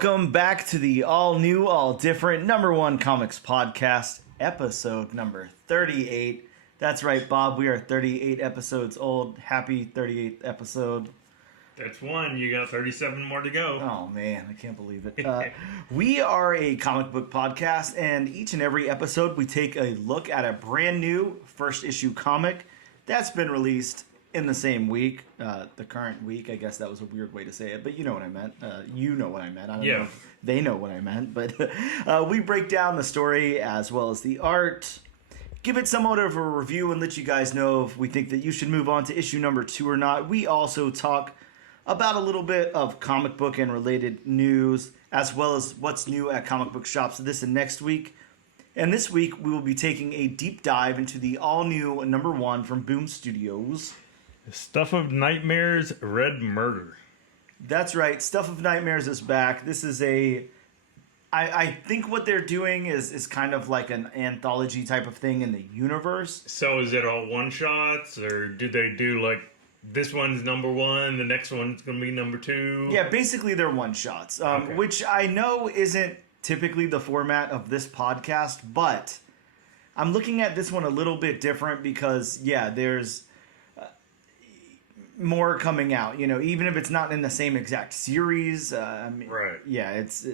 Welcome back to the all-new, all-different number one comics podcast, episode number 38. That's right, Bob. We are 38 episodes old. Happy 38th episode. That's one. You got 37 more to go. Oh, man. I can't believe it. We are a comic book podcast, and each and every episode we take a look at a brand new first issue comic that's been released in the same week, the current week. I guess that was a weird way to say it, but you know what I meant. You know what I meant. I don't know if they know what I meant, but we break down the story as well as the art, give it somewhat of a review, and let you guys know if we think that you should move on to issue number 2 or not. We also talk about a little bit of comic book and related news, as well as what's new at comic book shops this and next week. And this week, we will be taking a deep dive into the all-new number 1 from Boom Studios. Stuff of Nightmares, Red Murder. That's right. Stuff of Nightmares is back. This is I think what they're doing is kind of like an anthology type of thing in the universe. So is it all one-shots, or do they do like, this one's number 1, the next one's going to be number 2? Yeah, basically they're one-shots, okay. Which I know isn't typically the format of this podcast, but I'm looking at this one a little bit different because, yeah, there's more coming out, you know, even if it's not in the same exact series. I mean, right. Yeah, it's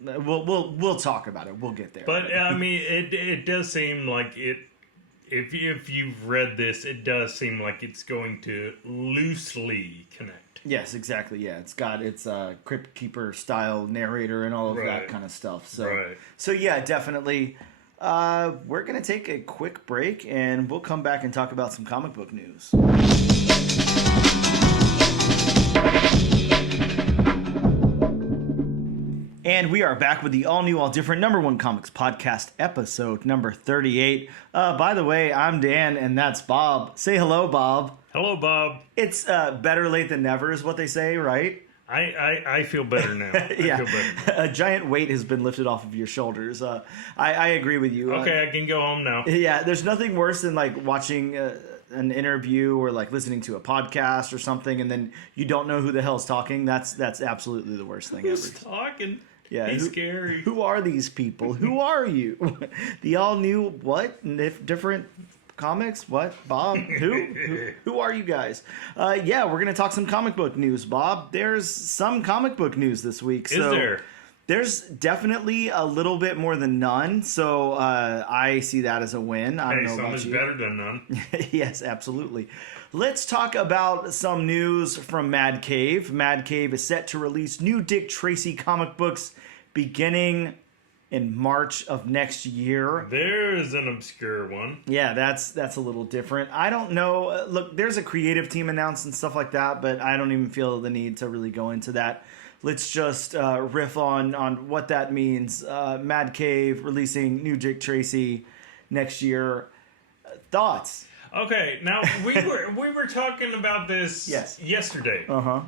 we'll talk about it. We'll get there. But I mean, it does seem like it. If you've read this, it does seem like it's going to loosely connect. Yes, exactly. Yeah, it's got its Crypt Keeper style narrator and all of that kind of stuff. So yeah, definitely. We're gonna take a quick break and we'll come back and talk about some comic book news. And we are back with the all-new, all-different number 1 comics podcast, episode number 38. By the way, I'm Dan, and that's Bob. Say hello, Bob. Hello, Bob. It's better late than never is what they say, right? I feel better now. Yeah. I feel better. A giant weight has been lifted off of your shoulders. I agree with you. Okay, I can go home now. Yeah, there's nothing worse than like watching an interview or like listening to a podcast or something, and then you don't know who the hell's talking. That's absolutely the worst thing Who's ever. Talking? Yeah, he's scary. Who are these people? Who are you? The all new what? Different comics? What? Bob? Who are you guys? Yeah, we're gonna talk some comic book news, Bob. There's some comic book news this week. Is there? There's definitely a little bit more than none, so I see that as a win. I don't know about you. Some is better than none. Yes, absolutely. Let's talk about some news from Mad Cave. Mad Cave is set to release new Dick Tracy comic books beginning in March of next year. There's an obscure one. Yeah, that's a little different. I don't know. Look, there's a creative team announced and stuff like that, but I don't even feel the need to really go into that. Let's just riff on what that means. Mad Cave releasing new Dick Tracy next year. Thoughts? Okay, now we were talking about this yesterday. Uh-huh.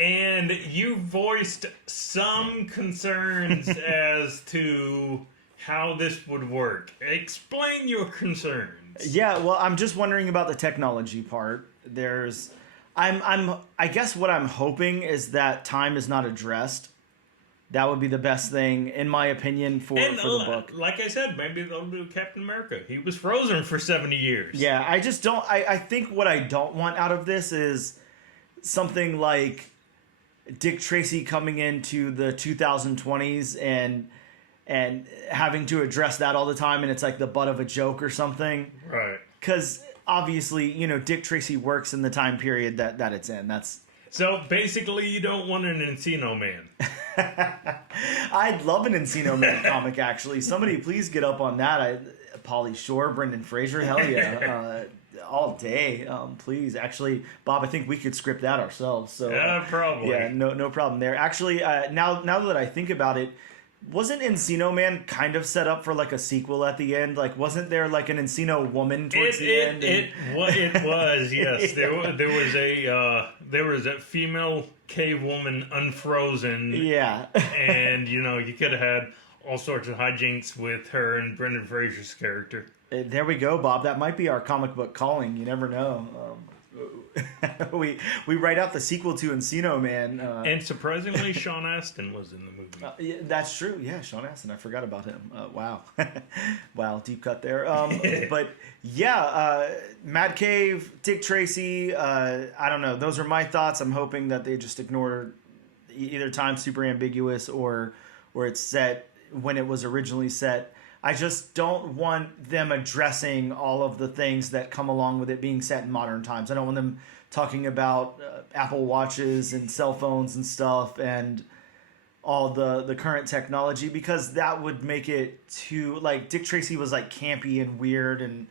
And you voiced some concerns as to how this would work. Explain your concerns. Yeah, well, I'm just wondering about the technology part. I guess what I'm hoping is that time is not addressed. That would be the best thing, in my opinion, for the book. Like I said, maybe they'll do Captain America. He was frozen for 70 years. Yeah, I just don't... I think what I don't want out of this is something like Dick Tracy coming into the 2020s and having to address that all the time, and it's like the butt of a joke or something. Right. Because obviously, you know, Dick Tracy works in the time period that it's in. So basically, you don't want an Encino Man. I'd love an Encino Man comic, actually. Somebody please get up on that. Pauly Shore, Brendan Fraser, hell yeah. All day, please. Actually, Bob, I think we could script that ourselves. So probably. Yeah, no problem there. Actually, now that I think about it, wasn't Encino Man kind of set up for like a sequel at the end? Like, wasn't there like an Encino woman towards the end? It was, yes. Yeah. There was a female cave woman unfrozen. Yeah. And you could have had all sorts of hijinks with her and Brendan Fraser's character. There we go, Bob. That might be our comic book calling. You never know. we write out the sequel to Encino Man. And surprisingly, Sean Astin was in the movie. Yeah, that's true. Yeah, Sean Astin. I forgot about him. Wow. Wow, deep cut there. But yeah, Mad Cave, Dick Tracy, I don't know. Those are my thoughts. I'm hoping that they just ignore either time super ambiguous or it's set when it was originally set. I just don't want them addressing all of the things that come along with it being set in modern times. I don't want them talking about Apple Watches and cell phones and stuff and all the current technology, because that would make it too, like, Dick Tracy was like campy and weird, and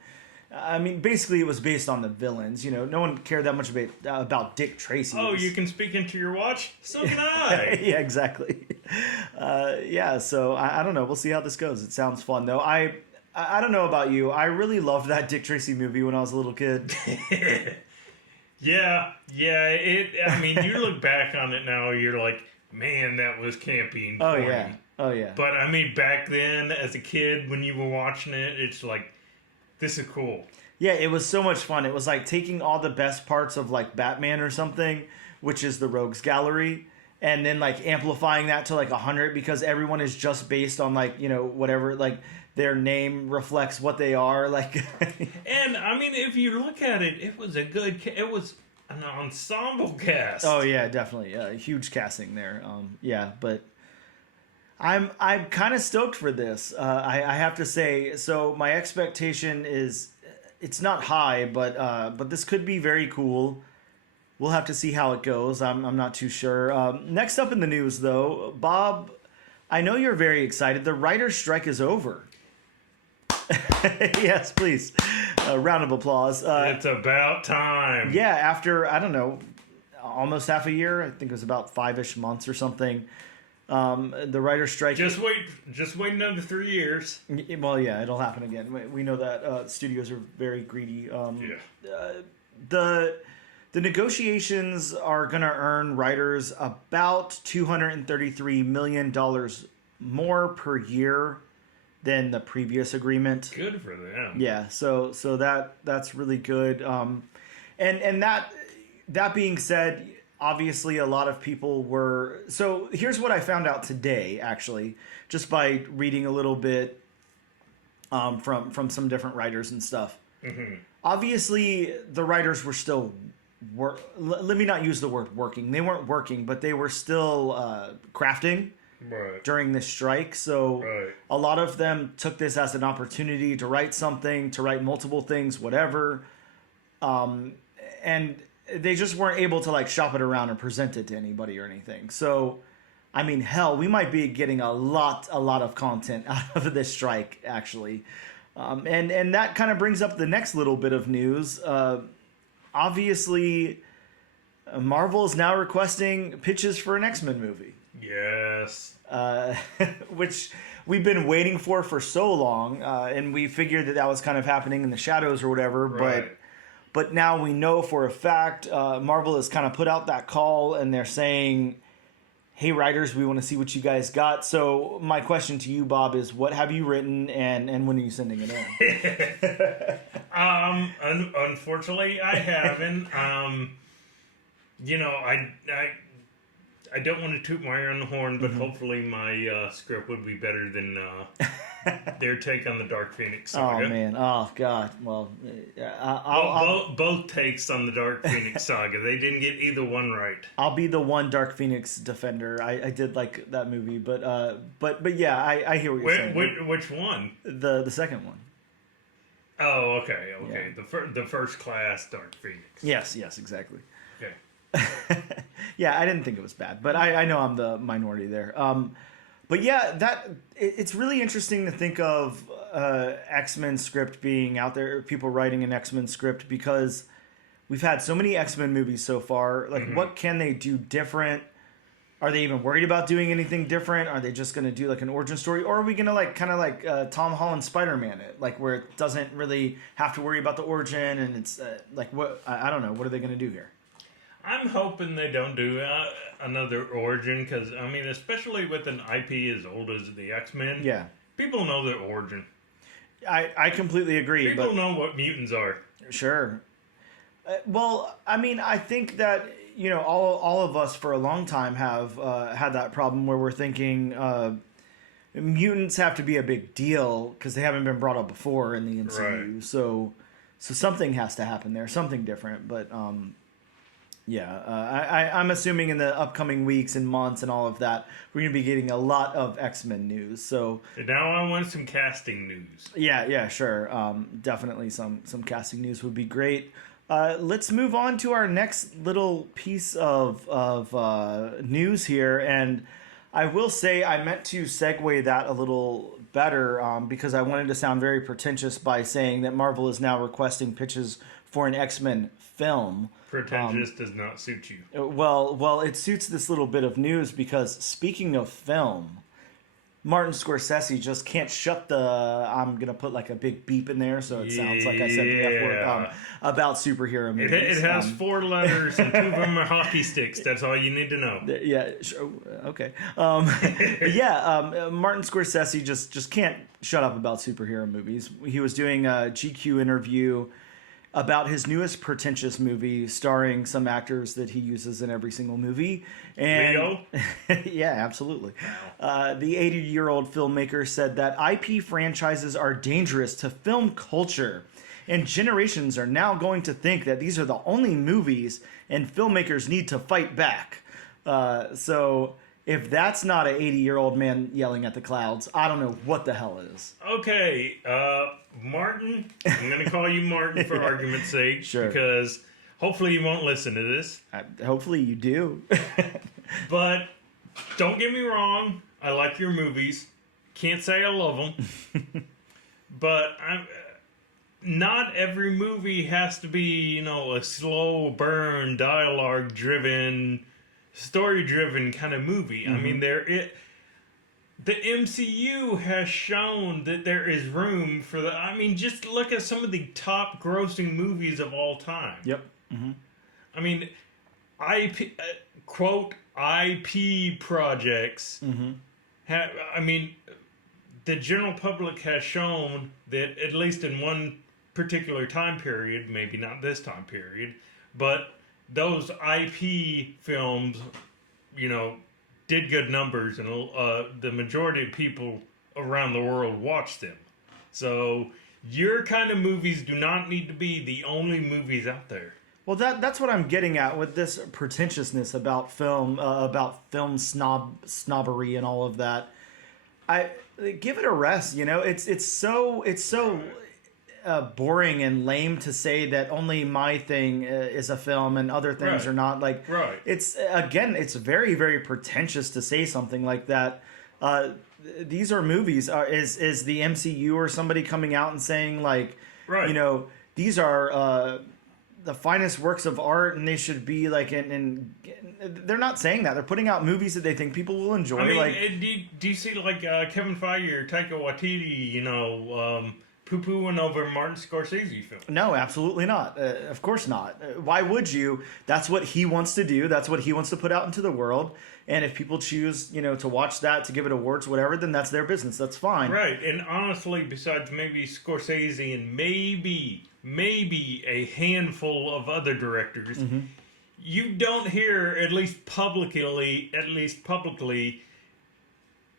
I mean basically it was based on the villains. No one cared that much about Dick Tracy. Oh, you can speak into your watch? So can I. Yeah, exactly. Yeah, so I don't know. We'll see how this goes. It sounds fun though. I don't know about you. I really loved that Dick Tracy movie when I was a little kid. Yeah. I mean, you look back on it now, you're like, man, that was campy and corny. Oh yeah. But I mean, back then, as a kid, when you were watching it, it's like, this is cool. Yeah, it was so much fun. It was like taking all the best parts of like Batman or something, which is the Rogues Gallery, and then like amplifying that to like 100, because everyone is just based on like, whatever, like their name reflects what they are. Like, and I mean, if you look at it, it was it was an ensemble cast. Oh yeah, definitely. Huge casting there. Yeah, but I'm kind of stoked for this. I have to say. So my expectation is, it's not high, but this could be very cool. We'll have to see how it goes. I'm not too sure. Next up in the news, though, Bob, I know you're very excited. The writer's strike is over. Yes, please. A round of applause. It's about time. Yeah, after, I don't know, almost half a year. I think it was about 5-ish months or something. The writer's strike. Just wait another 3 years. Well, yeah, it'll happen again. We know that studios are very greedy. The negotiations are going to earn writers about $233 million more per year than the previous agreement. Good for them. Yeah, so that's really good. And that being said, obviously a lot of people were. So here's what I found out today, actually, just by reading a little bit from some different writers and stuff. Mm-hmm. Obviously, the writers were still let me not use the word working. They weren't working, but they were still crafting. Right. During this strike. So right. A lot of them took this as an opportunity to write something, to write multiple things, whatever. And they just weren't able to like shop it around and present it to anybody or anything. So, I mean, hell, we might be getting a lot of content out of this strike, actually. And that kind of brings up the next little bit of news. Obviously, Marvel is now requesting pitches for an X-Men movie. Yes. Which we've been waiting for so long, and we figured that was kind of happening in the shadows or whatever. Right. But now we know for a fact Marvel has kind of put out that call, and they're saying, "Hey, writers, we want to see what you guys got." So my question to you, Bob, is what have you written, and when are you sending it in? Unfortunately, I haven't. I don't want to toot my own horn, but hopefully my script would be better than their take on the Dark Phoenix saga. Oh man! Oh god! Well, both takes on the Dark Phoenix saga. They didn't get either one right. I'll be the one Dark Phoenix defender. I did like that movie, but yeah, I hear what you're saying. Which one? The second one. Oh, okay. Yeah. The first class Dark Phoenix. Yes, exactly. Okay. Yeah, I didn't think it was bad, but I know I'm the minority there. But yeah, it's really interesting to think of X-Men script being out there, people writing an X-Men script, because we've had so many X-Men movies so far. Like, what can they do different? Are they even worried about doing anything different? Are they just going to do like an origin story, or are we going to like kind of like Tom Holland Spider-Man it, like where it doesn't really have to worry about the origin, and it's like what I don't know. What are they going to do here? I'm hoping they don't do another origin, because, I mean, especially with an IP as old as the X-Men, yeah, people know their origin. I completely agree. People know what mutants are. Sure. Well, I mean, I think that all of us for a long time have had that problem where we're thinking mutants have to be a big deal because they haven't been brought up before in the MCU. Right. So something has to happen there, something different. But I'm assuming in the upcoming weeks and months and all of that, we're going to be getting a lot of X-Men news. So And now I want some casting news. yeah, sure. Definitely some casting news would be great. Let's move on to our next little piece of news here, and I will say I meant to segue that a little better because I wanted to sound very pretentious by saying that Marvel is now requesting pitches for an X-Men film. Pretentious does not suit you. Well, it suits this little bit of news because speaking of film, Martin Scorsese just can't shut the. I'm gonna put like a big beep in there so it sounds like I said the F word about superhero movies. It has 4 letters and 2 of them are hockey sticks. That's all you need to know. Yeah, sure, okay. Martin Scorsese just can't shut up about superhero movies. He was doing a GQ interview about his newest pretentious movie starring some actors that he uses in every single movie. And Leo? yeah, absolutely. The 80-year-old filmmaker said that IP franchises are dangerous to film culture, and generations are now going to think that these are the only movies, and filmmakers need to fight back. So if that's not an 80-year-old man yelling at the clouds, I don't know what the hell is. Okay, Martin. I'm going to call you Martin for argument's sake. Sure. Because hopefully you won't listen to this. Hopefully you do. But don't get me wrong. I like your movies. Can't say I love them. But not every movie has to be, a slow burn, dialogue-driven, story-driven kind of movie. Mm-hmm. I mean, the MCU has shown that there is room for the. I mean, just look at some of the top grossing movies of all time. Yep. Mm-hmm. I mean, IP quote IP projects. Mm-hmm. I mean, the general public has shown that at least in one particular time period, maybe not this time period, but those IP films, did good numbers, and the majority of people around the world watch them. So your kind of movies do not need to be the only movies out there. Well, that's what I'm getting at with this pretentiousness about film snobbery and all of that. I give it a rest. It's so boring and lame to say that only my thing is a film and other things Right. are not. Like, Right. It's very, very pretentious to say something like that. These are movies. Is the MCU or somebody coming out and saying like, Right. These are the finest works of art and they should be like and they're not saying that. They're putting out movies that they think people will enjoy. I mean, like, do you see like Kevin Feige or Taika Waititi, poo-pooing over Martin Scorsese film? no, absolutely not. Of course not. Why would you? That's what he wants to do. That's what he wants to put out into the world. And if people choose, to watch that, to give it awards, whatever, then that's their business. That's fine. Right, and honestly, besides maybe Scorsese and maybe a handful of other directors, Mm-hmm. you don't hear, at least publicly,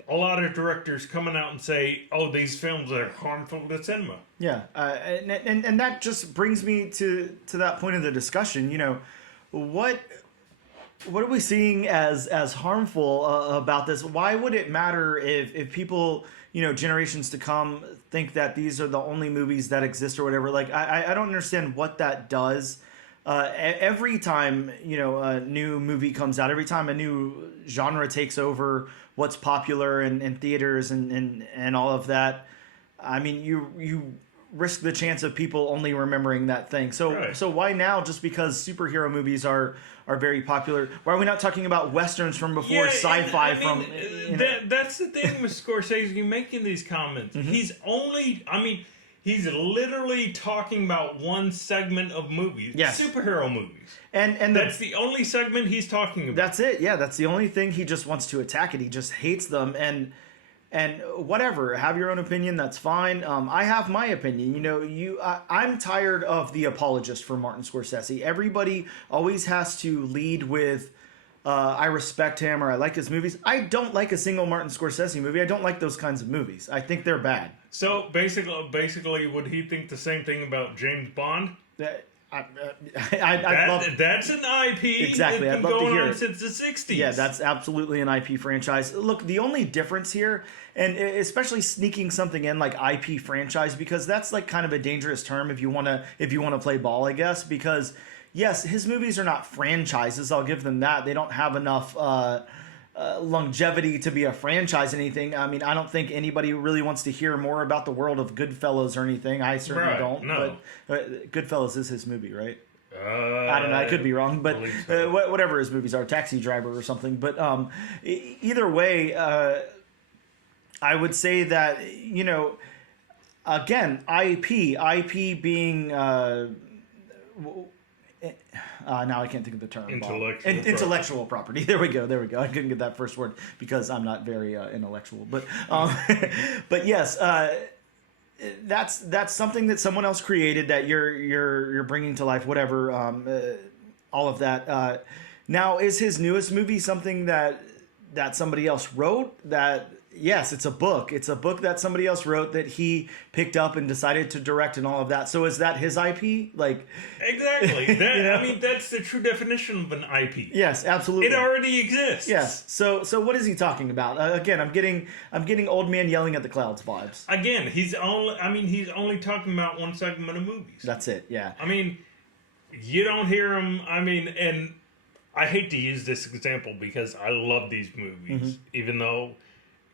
a lot of directors coming out and say, "Oh, these films are harmful to cinema." Yeah, and that just brings me to that point of the discussion. What are we seeing as harmful about this? Why would it matter if people, generations to come think that these are the only movies that exist or whatever? Like, I don't understand what that does. Every time, a new movie comes out, every time a new genre takes over what's popular in theaters and all of that, I mean, you risk the chance of people only remembering that thing. So Right. so why now, just because superhero movies are very popular, why are we not talking about westerns from before, sci-fi and, I mean, that's the thing with Scorsese making these comments. Mm-hmm. He's literally talking about one segment of movies. Yes. Superhero movies. And That's the only segment he's talking about. that's it. Yeah, that's the only thing. He just wants to attack it. He just hates them. And And whatever, have your own opinion. That's fine. I have my opinion. I'm tired of the apologist for Martin Scorsese. Everybody always has to lead with, I respect him or I like his movies. I don't like a single Martin Scorsese movie. I don't like those kinds of movies. I think they're bad. So basically, would he think the same thing about James Bond? I'd love that's an IP. Exactly. It's I'd been love to going hear on it. since the 60s. Yeah, that's absolutely an IP franchise. Look, the only difference here, and especially sneaking something in like IP franchise, because that's like kind of a dangerous term if you want to play ball, I guess. Because yes, his movies are not franchises. I'll give them that. They don't have enough longevity to be a franchise. Anything. I mean, I don't think anybody really wants to hear more about the world of Goodfellas or anything. I certainly don't. No. But Goodfellas is his movie, right? I don't know. I could be wrong, but so. Whatever his movies are, Taxi Driver or something. But either way, I would say that again, IP being now I can't think of the term. Intellectual property. There we go. I couldn't get that first word because I'm not very intellectual. But but yes. That's something that someone else created that you're bringing to life, whatever, all of that. Now, is his newest movie something that somebody else wrote? Yes, it's a book. It's a book that somebody else wrote that he picked up and decided to direct and all of that. So is that his IP? Like exactly. I mean, that's the true definition of an IP. Yes, absolutely. It already exists. Yes. So what is he talking about? Again, I'm getting old man yelling at the clouds vibes. Again, he's only talking about one segment of movies. That's it. Yeah. I mean, you don't hear him. I mean, and I hate to use this example because I love these movies, even though.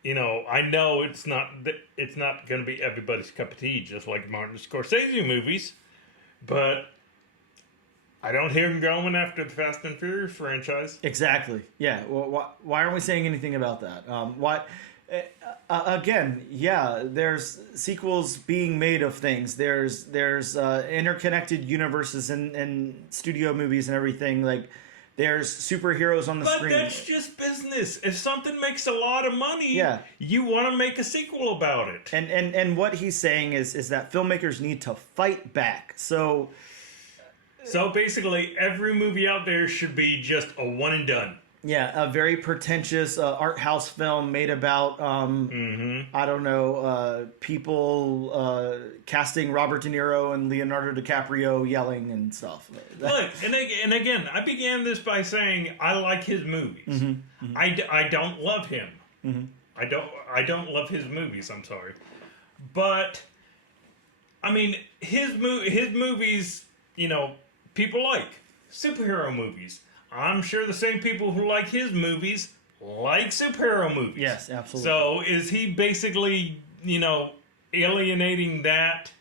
I know it's not going to be everybody's cup of tea, just like Martin Scorsese movies, but I don't hear him going after the Fast and Furious franchise. Exactly. Yeah. Well, why aren't we saying anything about that? Why? Again, yeah. There's sequels being made of things. There's interconnected universes and studio movies and everything like. There's superheroes on the screen. But that's just business. If something makes a lot of money, yeah. You want to make a sequel about it. And what he's saying is that filmmakers need to fight back. So basically, every movie out there should be just a one and done. Yeah, a very pretentious art house film made about, I don't know, people casting Robert De Niro and Leonardo DiCaprio yelling and stuff. Look, and again, I began this by saying I like his movies. I don't love him. I don't love his movies, I'm sorry. But, I mean, his movies, people like. Superhero movies. I'm sure the same people who like his movies like superhero movies. Yes, absolutely. So is he basically, alienating that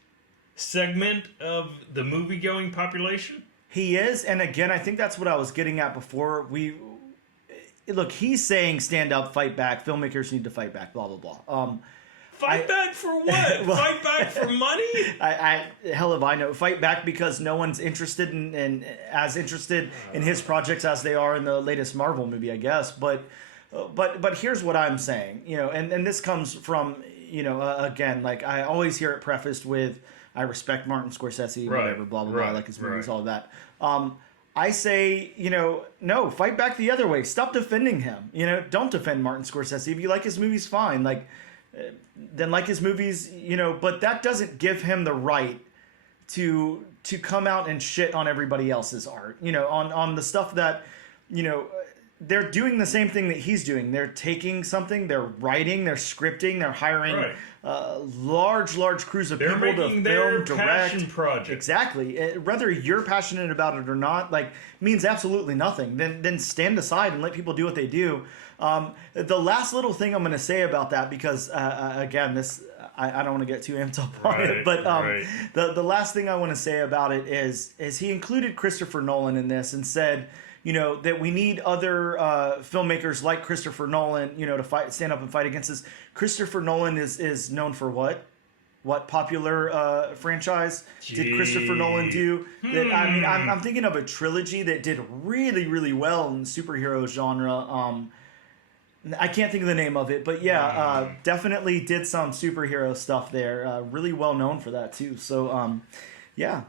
segment of the movie-going population? He is, and again, I think that's what I was getting at before. Look, he's saying stand up, fight back, filmmakers need to fight back, blah, blah, blah. Fight back for what? Well, fight back for money? Hell if I know. Fight back because no one's interested in as interested in his projects as they are in the latest Marvel movie, I guess. But here's what I'm saying, and this comes from, again, like I always hear it prefaced with, I respect Martin Scorsese, whatever, blah, blah, blah, I like his movies, all of that. I say, no, fight back the other way. Stop defending him. Don't defend Martin Scorsese. If you like his movies, fine. Then like his movies, but that doesn't give him the right to come out and shit on everybody else's art, on the stuff that, they're doing the same thing that he's doing. They're taking something, they're writing, they're scripting, they're hiring large crews of people to film, direct. Project. Exactly. Whether you're passionate about it or not, means absolutely nothing. Then stand aside and let people do what they do. The last little thing I'm going to say about that, because again, this I don't want to get too amped up on it, but the last thing I want to say about it is he included Christopher Nolan in this and said, that we need other filmmakers like Christopher Nolan, to stand up and fight against this. Christopher Nolan is known for what? What popular franchise did Christopher Nolan do? That I'm thinking of a trilogy that did really, really well in the superhero genre. I can't think of the name of it, but yeah, definitely did some superhero stuff there. Really well known for that too. So, yeah,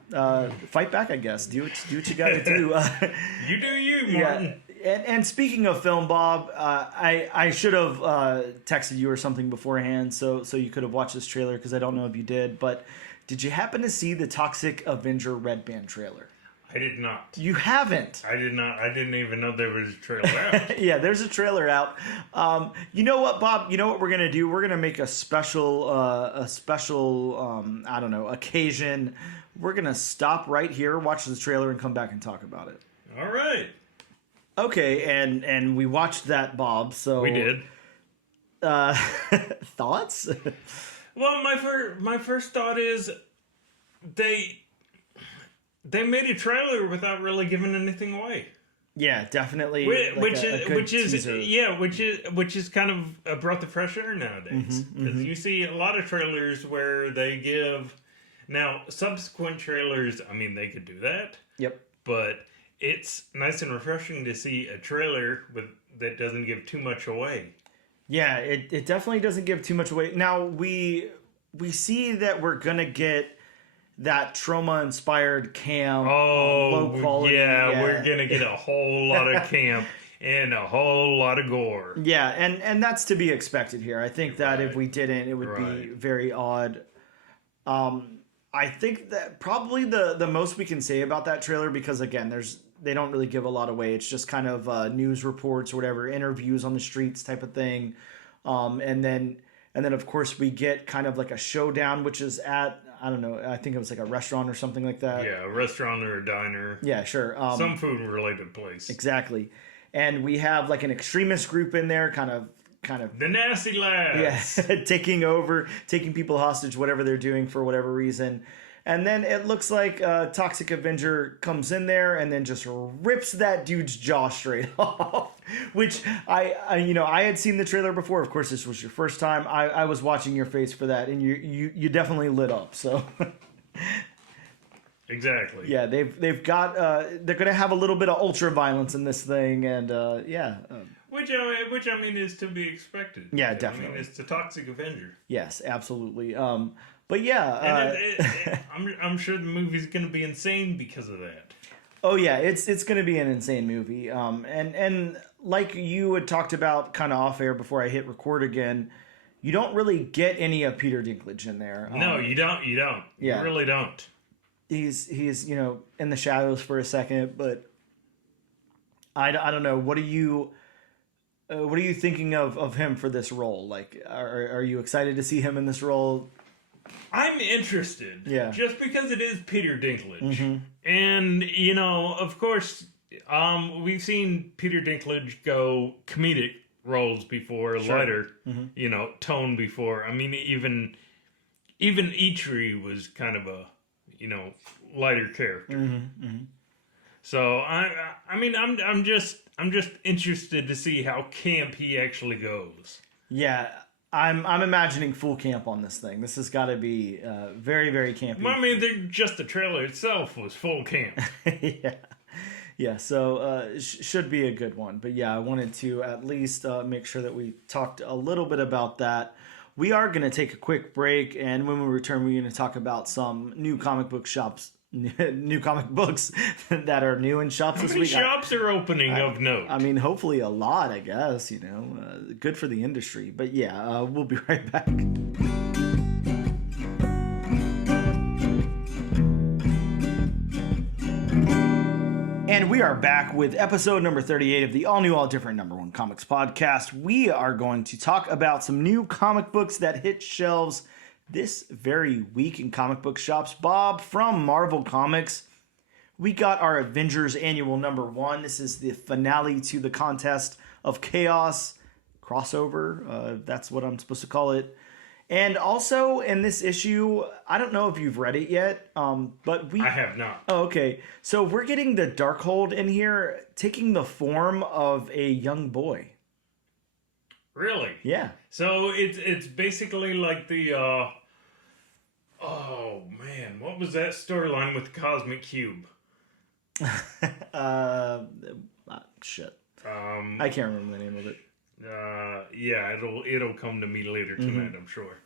fight back, I guess. Do what you got to do. You do you, Martin. Yeah. And speaking of film, Bob, I should have texted you or something beforehand, so you could have watched this trailer because I don't know if you did. But did you happen to see the Toxic Avenger Red Band trailer? I did not. You haven't? I did not. I didn't even know there was a trailer out. Yeah, there's a trailer out. You know what, Bob? You know what we're gonna do? We're gonna make a special, I don't know, occasion. We're gonna stop right here, watch the trailer, and come back and talk about it. All right. Okay, and we watched that, Bob. So we did. Thoughts? Well, my first thought is they made a trailer without really giving anything away. Yeah, definitely. Which is kind of a breath of fresh air nowadays. Because you see a lot of trailers where they give now subsequent trailers. I mean, they could do that. Yep. But it's nice and refreshing to see a trailer that doesn't give too much away. Yeah, it definitely doesn't give too much away. Now we see that we're gonna get that trauma-inspired camp, low quality. Yeah, we're gonna get a whole lot of camp and a whole lot of gore. Yeah, and that's to be expected here. I think that if we didn't, it would be very odd. I think that probably the most we can say about that trailer, because again, they don't really give a lot away. It's just kind of news reports or whatever, interviews on the streets type of thing, and then of course we get kind of like a showdown, which is at, I don't know, I think it was like a restaurant or something like that. Yeah, a restaurant or a diner. Yeah, sure. Some food-related place. Exactly. And we have like an extremist group in there, kind of the nasty lads. Yeah, taking people hostage, whatever they're doing for whatever reason. And then it looks like Toxic Avenger comes in there and then just rips that dude's jaw straight off. Which I had seen the trailer before. Of course, this was your first time. I was watching your face for that, and you definitely lit up. So exactly. Yeah, they've got they're gonna have a little bit of ultra violence in this thing, and which I mean is to be expected. Yeah, definitely. I mean, it's the Toxic Avenger. Yes, absolutely. But yeah, I'm sure the movie's going to be insane because of that. Oh yeah, it's going to be an insane movie. And like you had talked about kind of off air before I hit record again, you don't really get any of Peter Dinklage in there. No, you don't. Yeah. You really don't. He's in the shadows for a second, but I don't know. What are you thinking of him for this role? Like, are you excited to see him in this role? I'm interested. Yeah. Just because it is Peter Dinklage. Mm-hmm. And, of course, we've seen Peter Dinklage go comedic roles before, lighter, tone before. I mean, even Eitri was kind of a, lighter character. Mm-hmm. Mm-hmm. So, I'm just interested to see how camp he actually goes. Yeah. I'm imagining full camp on this thing. This has got to be very, very campy. Well, I mean, just the trailer itself was full camp. Yeah. So should be a good one. But yeah, I wanted to at least make sure that we talked a little bit about that. We are going to take a quick break, and when we return, we're going to talk about some new comic book shops. New comic books that are new in shops this week. How many shops are opening of note? I mean, hopefully a lot, I guess, good for the industry. But yeah, we'll be right back. And we are back with episode number 38 of the all new, all different number one comics podcast. We are going to talk about some new comic books that hit shelves this very week in comic book shops. Bob, from Marvel Comics, we got our Avengers Annual number 1. This is the finale to the Contest of Chaos crossover. That's what I'm supposed to call it. And also in this issue, I don't know if you've read it yet, but I have not. Oh, okay. So we're getting the Darkhold in here taking the form of a young boy. Really? Yeah. So it's basically like the oh man, what was that storyline with the Cosmic Cube? Shit. I can't remember the name of it. Yeah, it'll come to me later tonight, I'm sure.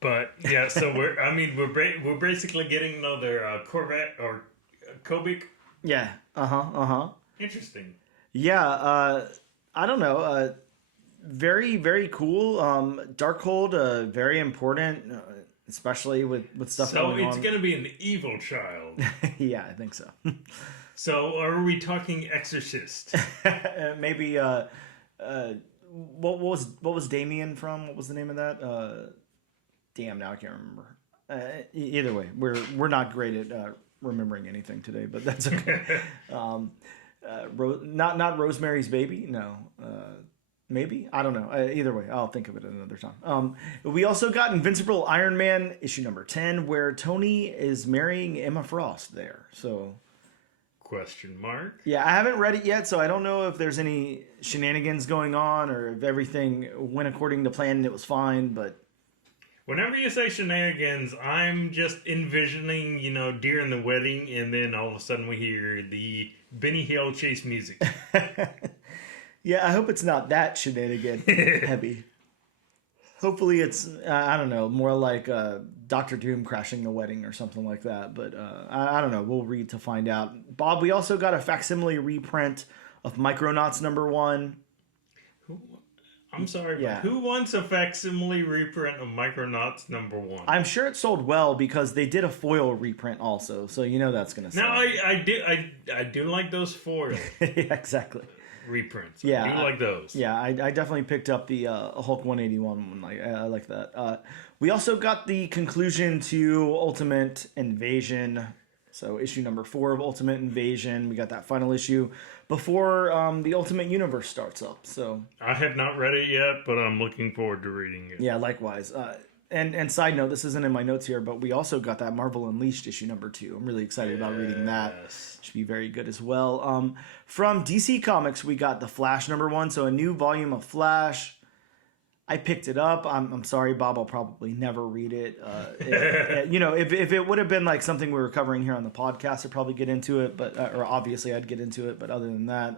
But yeah, so we're basically getting another Corvette or Kobik. Yeah. Interesting. Yeah. I don't know. Very, very cool. Darkhold, very important, especially with stuff going on. So it's going to be an evil child. Yeah, I think so. So are we talking Exorcist? Maybe. What was Damien from? What was the name of that? Damn, now I can't remember. Either way, we're not great at remembering anything today, but that's okay. Not Rosemary's Baby. No. Maybe, I don't know. Either way, I'll think of it another time. We also got Invincible Iron Man issue number 10, where Tony is marrying Emma Frost there. So, question mark. Yeah, I haven't read it yet, so I don't know if there's any shenanigans going on or if everything went according to plan and it was fine. But whenever you say shenanigans, I'm just envisioning, during the wedding, and then all of a sudden we hear the Benny Hill chase music. Yeah, I hope it's not that shenanigan heavy. Hopefully it's, I don't know, more like Doctor Doom crashing the wedding or something like that. But I don't know. We'll read to find out. Bob, we also got a facsimile reprint of Micronauts #1. I'm sorry, Yeah. but who wants a facsimile reprint of Micronauts #1? I'm sure it sold well because they did a foil reprint also. So that's going to sell. Now, I do like those foil Yeah, exactly. reprints. Yeah, I do like those. Yeah, I definitely picked up the Hulk 181 one. I like that. We also got the conclusion to Ultimate Invasion. So issue number 4 of Ultimate Invasion. We got that final issue before the Ultimate Universe starts up. So I have not read it yet, but I'm looking forward to reading it. yeah, likewise. And side note, this isn't in my notes here, but we also got that Marvel Unleashed issue number 2. I'm really excited about reading that. Should be very good as well. From DC Comics, we got the Flash #1, so a new volume of Flash. I picked it up. I'm sorry, Bob. I'll probably never read it. If it would have been like something we were covering here on the podcast, I'd probably get into it. But or obviously, I'd get into it. But other than that,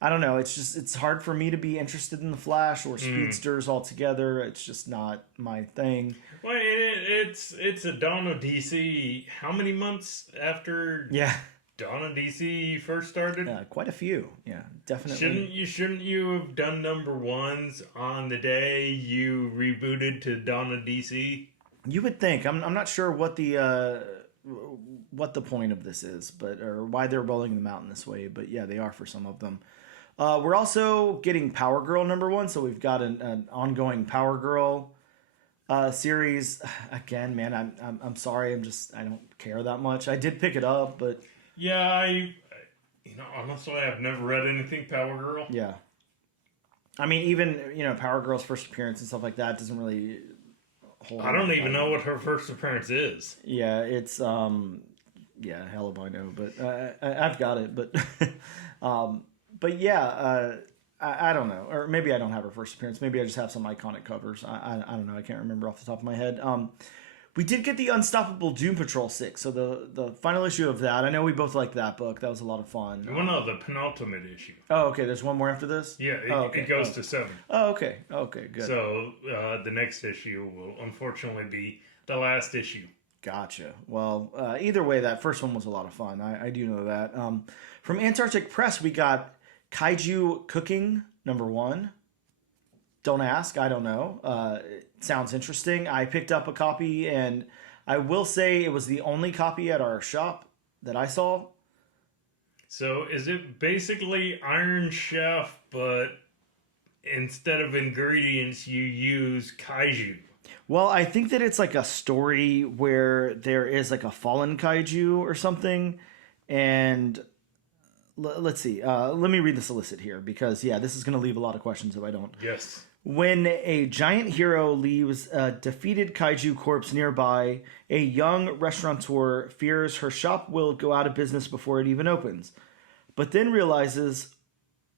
I don't know. It's hard for me to be interested in the Flash or speedsters altogether. It's just not my thing. Well, it's a Dawn of DC. How many months after? Yeah. Dawn of DC first started? Quite a few. Yeah, definitely. Shouldn't you have done #1s on the day you rebooted to Dawn of DC? You would think. I'm not sure what the point of this is, or why they're rolling them out in this way. But yeah, they are for some of them. We're also getting Power Girl #1, so we've got an ongoing Power Girl series. Again, man, I'm sorry. I don't care that much. I did pick it up, but yeah, honestly, I've never read anything Power Girl. Yeah. I mean, even, Power Girl's first appearance and stuff like that doesn't really hold. I don't even know what her first appearance is. Yeah, it's, hell if I know, but I've got it, but, but yeah, I don't know, or maybe I don't have her first appearance. Maybe I just have some iconic covers. I don't know. I can't remember off the top of my head. We did get the Unstoppable Doom Patrol 6, so the final issue of that. I know we both liked that book. That was a lot of fun. Well, no, the penultimate issue. Oh, okay. There's one more after this? Yeah, it goes to 7. Oh, okay. Okay, good. So the next issue will unfortunately be the last issue. Gotcha. Well, either way, that first one was a lot of fun. I do know that. From Antarctic Press, we got Kaiju Cooking #1. Don't ask. I don't know. It sounds interesting. I picked up a copy, and I will say it was the only copy at our shop that I saw. So is it basically Iron Chef, but instead of ingredients, you use kaiju? Well, I think that it's like a story where there is like a fallen kaiju or something. And let's see. Let me read the solicit here because, this is going to leave a lot of questions if I don't. Yes. When a giant hero leaves a defeated kaiju corpse nearby, a young restaurateur fears her shop will go out of business before it even opens, but then realizes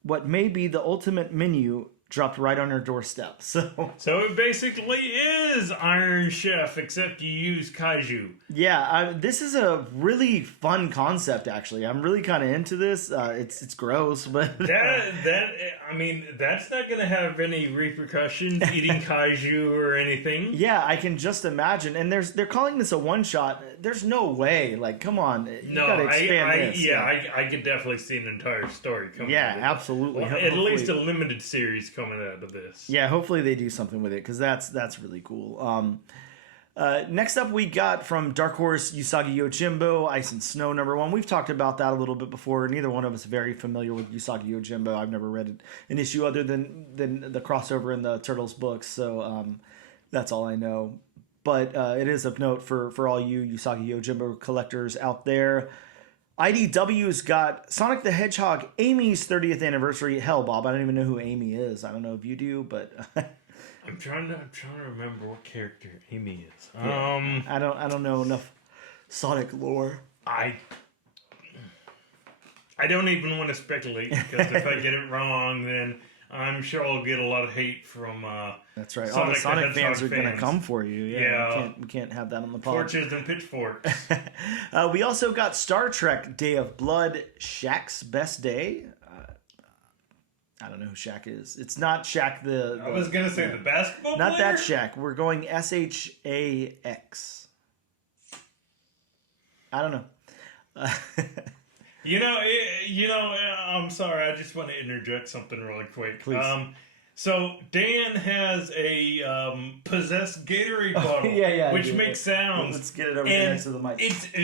what may be the ultimate menu dropped right on our doorstep. So it basically is Iron Chef, except you use kaiju. yeah, this is a really fun concept. Actually, I'm really kind of into this. It's gross, but I mean, that's not going to have any repercussions. Eating kaiju or anything. yeah, I can just imagine. And they're calling this a one shot. There's no way. Like, come on, you gotta expand this. I could definitely see an entire story coming. Yeah, absolutely. Well, at least a limited series coming out of this. Yeah, hopefully they do something with it because that's really cool. Next up, we got from Dark Horse Usagi Yojimbo, Ice and Snow #1. We've talked about that a little bit before. Neither one of us are very familiar with Usagi Yojimbo. I've never read an issue other than the crossover in the Turtles books, so that's all I know. But it is of note for all you Usagi Yojimbo collectors out there. IDW's got Sonic the Hedgehog Amy's 30th anniversary. Hell, Bob, I don't even know who Amy is. I don't know if you do, but I'm trying to remember what character Amy is. Yeah. I don't know enough Sonic lore. I don't even want to speculate because if I get it wrong, then I'm sure I'll get a lot of hate from. That's right. All the Sonic fans are going to come for you. Yeah. We can't have that on the pod. Torches and pitchforks. We also got Star Trek Day of Blood, Shaq's Best Day. I don't know who Shaq is. It's not Shaq the I was going to say the basketball player? Not that Shaq. We're going SHAX. I don't know. You know, I'm sorry. I just want to interject something really quick. Please. So Dan has a possessed Gatorade bottle, which makes sounds. Let's get it over next to the mic.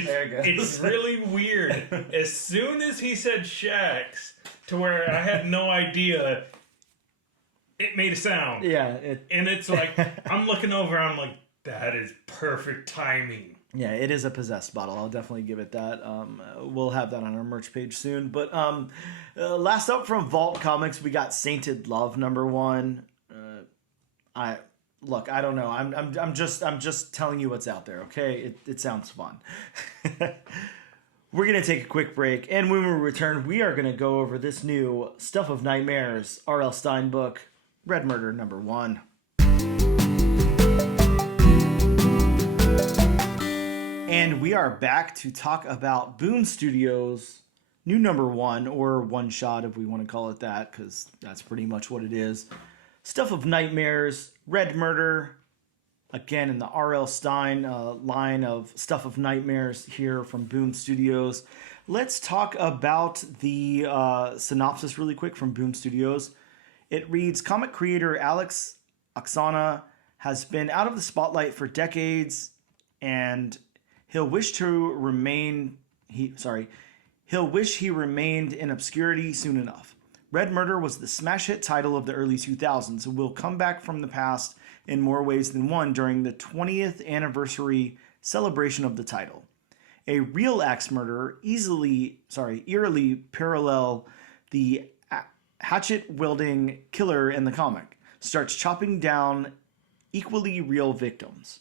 There it goes. It's really weird. As soon as he said Shaq's, to where I had no idea, it made a sound. Yeah. And it's like, I'm looking over, I'm like, that is perfect timing. Yeah, it is a possessed bottle. I'll definitely give it that. We'll have that on our merch page soon. But last up from Vault Comics, we got Sainted Love #1. I don't know. I'm just telling you what's out there. Okay, it sounds fun. We're gonna take a quick break, and when we return, we are gonna go over this new Stuff of Nightmares R.L. Stine book, Red Murder #1. And we are back to talk about Boom Studios' new #1, or one shot if we want to call it that, because that's pretty much what it is. Stuff of Nightmares, Red Murder, again in the R.L. Stine line of Stuff of Nightmares here from Boom Studios. Let's talk about the synopsis really quick from Boom Studios. It reads, comic creator Alex Oksana has been out of the spotlight for decades, and he'll wish he remained in obscurity soon enough. Red Murder was the smash hit title of the early 2000s and will come back from the past in more ways than one during the 20th anniversary celebration of the title. A real axe murderer eerily parallel the hatchet-wielding killer in the comic, starts chopping down equally real victims.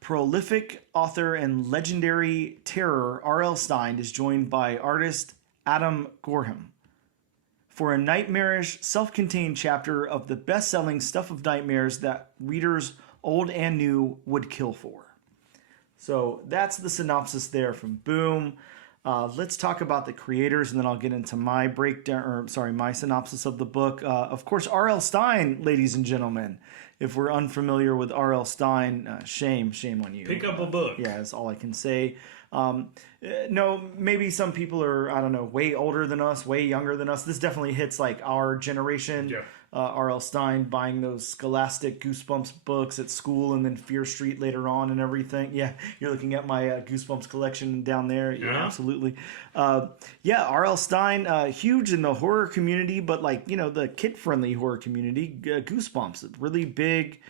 Prolific author and legendary terror R.L. Stine is joined by artist Adam Gorham for a nightmarish, self-contained chapter of the best-selling Stuff of Nightmares that readers old and new would kill for. So that's the synopsis there from Boom. Let's talk about the creators, and then I'll get into my my synopsis of the book. Of course, R.L. Stine, ladies and gentlemen. If we're unfamiliar with R.L. Stine, shame on you. Pick up a book. Yeah, that's all I can say. No, maybe some people are, I don't know, way older than us, way younger than us. This definitely hits like our generation. Yeah. R.L. Stine buying those Scholastic Goosebumps books at school and then Fear Street later on and everything. Yeah, you're looking at my Goosebumps collection down there. Yeah, absolutely. R.L. Stine, huge in the horror community, but like, the kid-friendly horror community. Goosebumps, really big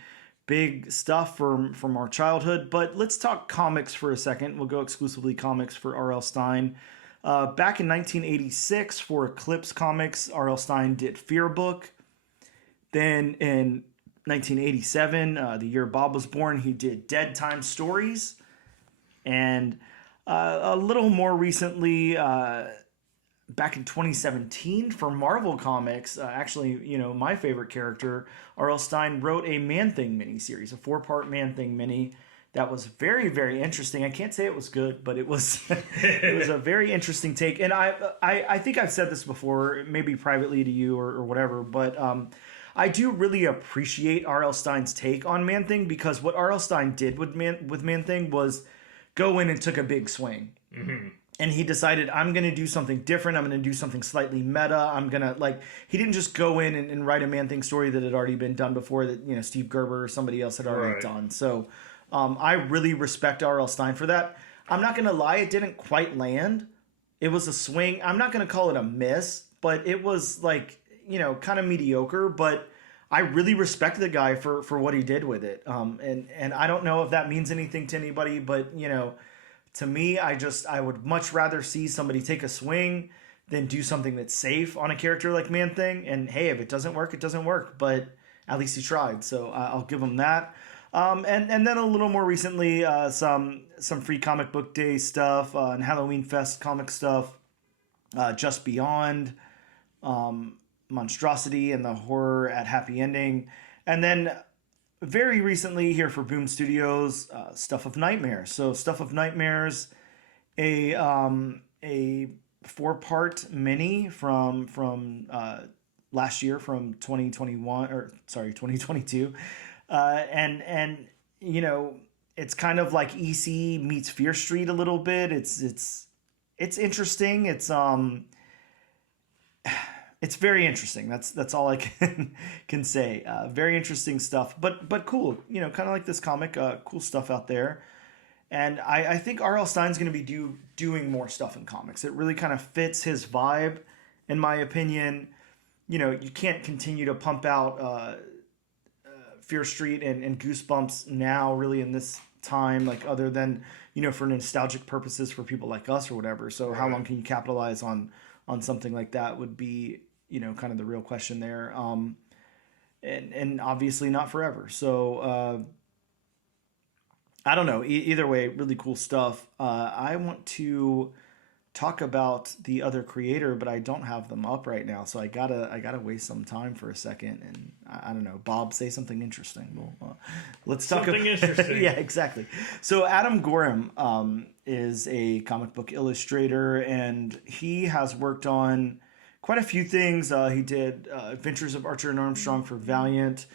stuff from our childhood. But let's talk comics for a second. We'll go exclusively comics for R.L. Stine. Back in 1986 for Eclipse Comics, R.L. Stine did Fear Book. Then in 1987, the year Bob was born, he did Dead Time Stories. And a little more recently, back in 2017 for Marvel Comics. Actually, my favorite character, R.L. Stine, wrote a Man-Thing miniseries, a 4-part Man-Thing mini that was very, very interesting. I can't say it was good, but it was it was a very interesting take. And I think I've said this before, maybe privately to you or whatever, but I do really appreciate R.L. Stine's take on Man-Thing, because what R.L. Stine did with Man-Thing was go in and took a big swing. Mm-hmm. And he decided, I'm going to do something different. I'm going to do something slightly meta. I'm going to, he didn't just go in and write a Man-Thing story that had already been done before, that, Steve Gerber or somebody else had already done. So I really respect R.L. Stine for that. I'm not going to lie, it didn't quite land. It was a swing. I'm not going to call it a miss, but it was kind of mediocre. But I really respect the guy for what he did with it. And I don't know if that means anything to anybody, but, to me, I would much rather see somebody take a swing than do something that's safe on a character like Man-Thing. And hey, if it doesn't work, it doesn't work. But at least he tried, so I'll give him that. And then a little more recently, some free comic book day stuff and Halloween Fest comic stuff. Just Beyond, Monstrosity and the Horror at Happy Ending, and then very recently here for Boom Studios, Stuff of Nightmares. So Stuff of Nightmares, a 4-part mini from last year, from 2022, and it's kind of like EC meets Fear Street a little bit. It's interesting. It's very interesting. That's all I can say. Very interesting stuff, but cool. Kind of like this comic. Cool stuff out there. And I think R.L. Stine's going to be doing more stuff in comics. It really kind of fits his vibe, in my opinion. You can't continue to pump out Fear Street and Goosebumps now, really, in this time, other than for nostalgic purposes for people like us or whatever. So how long can you capitalize on something like that would be, kind of the real question there. And obviously not forever. So, I don't know. Either way, really cool stuff. I want to talk about the other creator, but I don't have them up right now. So I gotta waste some time for a second. And I don't know, Bob, say something interesting. Well, let's talk something interesting. Yeah, exactly. So Adam Gorham, is a comic book illustrator, and he has worked on quite a few things. He did Adventures of Archer and Armstrong for Valiant,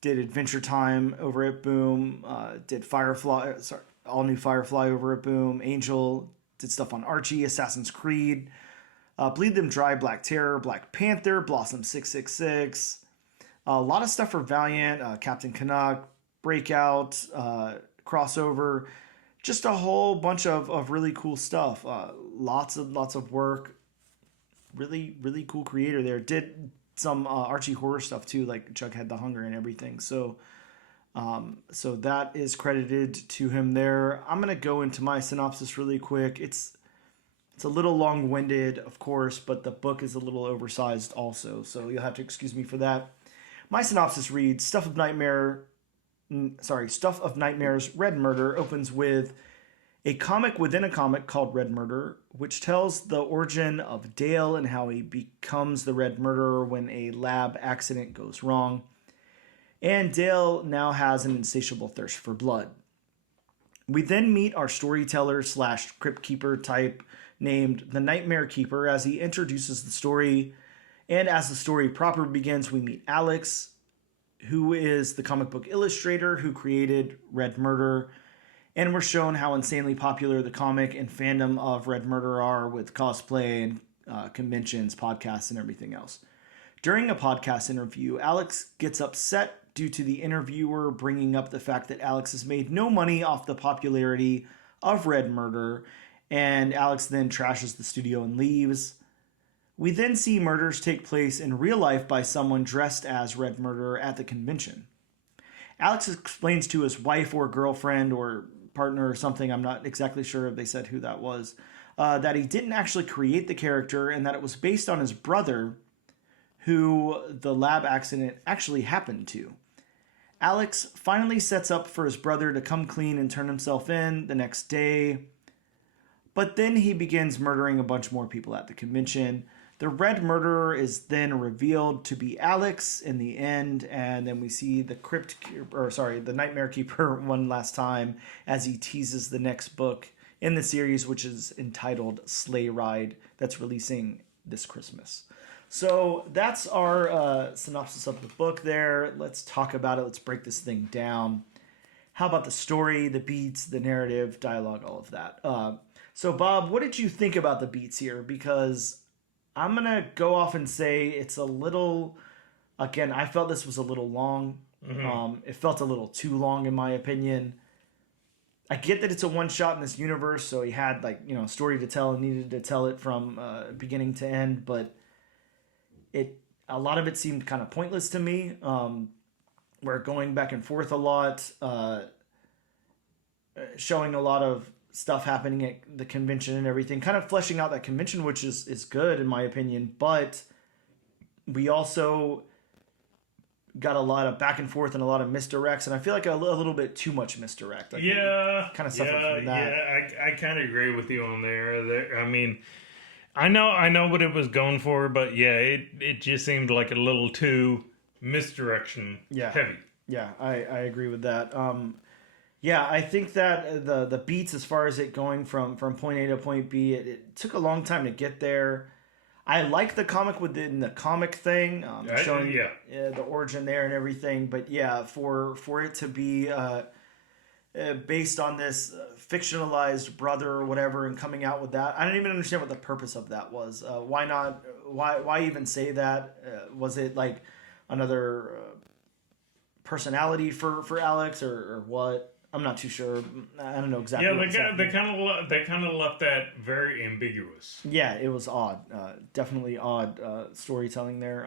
did Adventure Time over at Boom, did All New Firefly over at Boom, Angel, did stuff on Archie, Assassin's Creed, Bleed Them Dry, Black Terror, Black Panther, Blossom 666, a lot of stuff for Valiant, Captain Canuck, Breakout, Crossover, just a whole bunch of really cool stuff. Lots of work. Really, really cool creator there. Did some Archie horror stuff too, like Jughead the Hunger and everything. So that is credited to him there. I'm gonna go into my synopsis really quick. It's a little long-winded, of course, but the book is a little oversized also, so you'll have to excuse me for that. My synopsis reads: Stuff of Nightmares Red Murder opens with a comic within a comic called Red Murder, which tells the origin of Dale and how he becomes the Red Murderer when a lab accident goes wrong. And Dale now has an insatiable thirst for blood. We then meet our storyteller / crypt keeper type named the Nightmare Keeper as he introduces the story. And as the story proper begins, we meet Alex, who is the comic book illustrator who created Red Murder. And we're shown how insanely popular the comic and fandom of Red Murder are, with cosplay and conventions, podcasts, and everything else. During a podcast interview, Alex gets upset due to the interviewer bringing up the fact that Alex has made no money off the popularity of Red Murder, and Alex then trashes the studio and leaves. We then see murders take place in real life by someone dressed as Red Murderer at the convention. Alex explains to his wife or girlfriend or partner or something, I'm not exactly sure if they said who that was, that he didn't actually create the character and that it was based on his brother, who the lab accident actually happened to. Alex finally sets up for his brother to come clean and turn himself in the next day, But then he begins murdering a bunch more people at the convention. The Red Murderer is then revealed to be Alex in the end, and then we see the Nightmare Keeper one last time as he teases the next book in the series, which is entitled Sleigh Ride, that's releasing this Christmas. So that's our synopsis of the book there. Let's talk about it. Let's break this thing down. How about the story, the beats, the narrative, dialogue, all of that? So, Bob, what did you think about the beats here? Because I'm going to go off and say it's a little... Again, I felt this was a little long. Mm-hmm. It felt a little too long, in my opinion. I get that it's a one-shot in this universe, so he had, a story to tell and needed to tell it from beginning to end, but a lot of it seemed kind of pointless to me. We're going back and forth a lot, showing a lot of stuff happening at the convention and everything, kind of fleshing out that convention, which is good in my opinion, but we also got a lot of back and forth and a lot of misdirects, and I feel like a little bit too much misdirect. Kind of suffered from that. Yeah, I kind of agree with you on there. I mean, I know what it was going for, but yeah, it just seemed like a little too misdirection heavy. Yeah, I agree with that. I think that the beats, as far as it going from point A to point B, it took a long time to get there. I like the comic within the comic thing, showing the origin there and everything. But yeah, for it to be based on this fictionalized brother or whatever, and coming out with that, I don't even understand what the purpose of that was. Why not? Why even say that? Was it like another personality for Alex or what? I'm not too sure. I don't know exactly. Yeah, they kind of left that very ambiguous. Yeah, it was odd. Definitely odd storytelling there.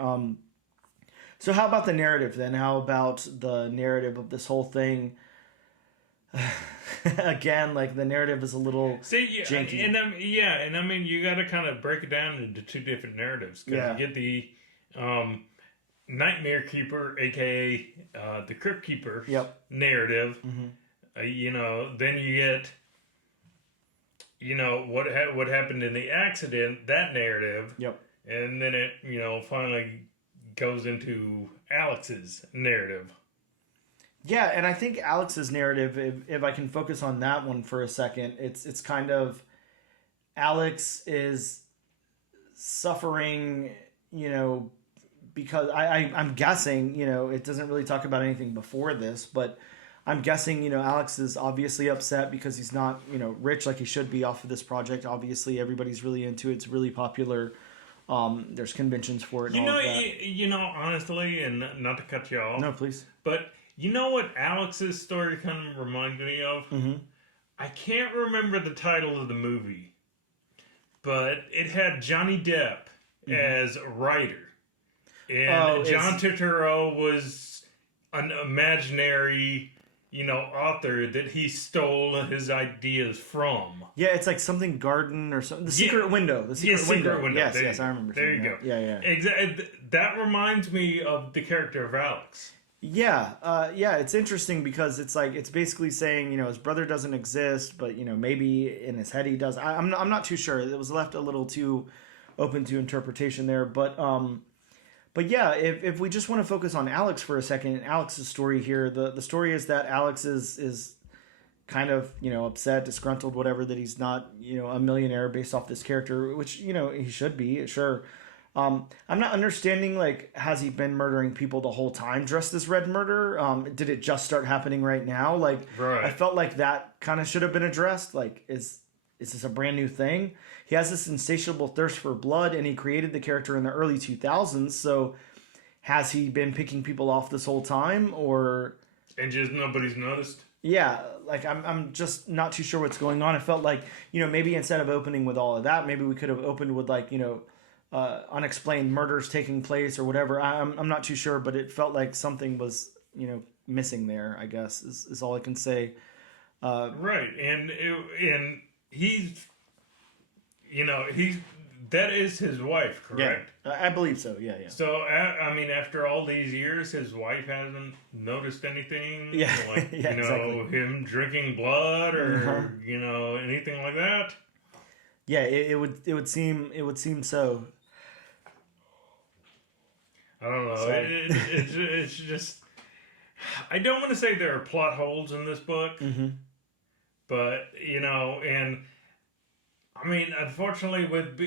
So how about the narrative then? How about the narrative of this whole thing? Again, the narrative is a little janky. And I mean, you got to kind of break it down into two different narratives. You get the Nightmare Keeper, aka the Crypt Keeper narrative. Mm-hmm. Then you get, what happened in the accident, that narrative. Yep. And then it, finally goes into Alex's narrative. Yeah, and I think Alex's narrative, if I can focus on that one for a second, it's kind of Alex is suffering, because I'm guessing, it doesn't really talk about anything before this, but I'm guessing, Alex is obviously upset because he's not, rich like he should be off of this project. Obviously, everybody's really into it. It's really popular. There's conventions for it and all of that. Honestly, and not to cut you off. No, please. But you know what Alex's story kind of reminded me of? Mm-hmm. I can't remember the title of the movie, but it had Johnny Depp as a writer. And John Turturro was an imaginary... author that he stole his ideas from. Yeah, it's like something garden or something. The Secret Window. The Secret Window. Yes, I remember. There you go. Yeah. Exactly. That reminds me of the character of Alex. Yeah, it's interesting because it's basically saying, his brother doesn't exist, but, maybe in his head he does. I'm not too sure. It was left a little too open to interpretation there, But yeah, if we just want to focus on Alex for a second, Alex's story here, the story is that Alex is kind of, upset, disgruntled, whatever, that he's not, a millionaire based off this character, which, he should be, sure. I'm not understanding, has he been murdering people the whole time dressed as Red Murderer? Did it just start happening right now? Right. I felt like that kind of should have been addressed. Is this a brand new thing? He has this insatiable thirst for blood, and he created the character in the early 2000s. So, has he been picking people off this whole time, or? And just nobody's noticed. Yeah, I'm just not too sure what's going on. It felt like maybe instead of opening with all of that, maybe we could have opened with unexplained murders taking place or whatever. I'm not too sure, but it felt like something was missing there. I guess is all I can say. Right, and he's that is his wife, correct? Yeah, I believe so. Yeah. So I mean, after all these years, his wife hasn't noticed anything. Yeah, exactly. Him drinking blood or anything like that. Yeah, it would seem so. I don't know. So It's just. I don't want to say there are plot holes in this book, but and I mean, unfortunately, with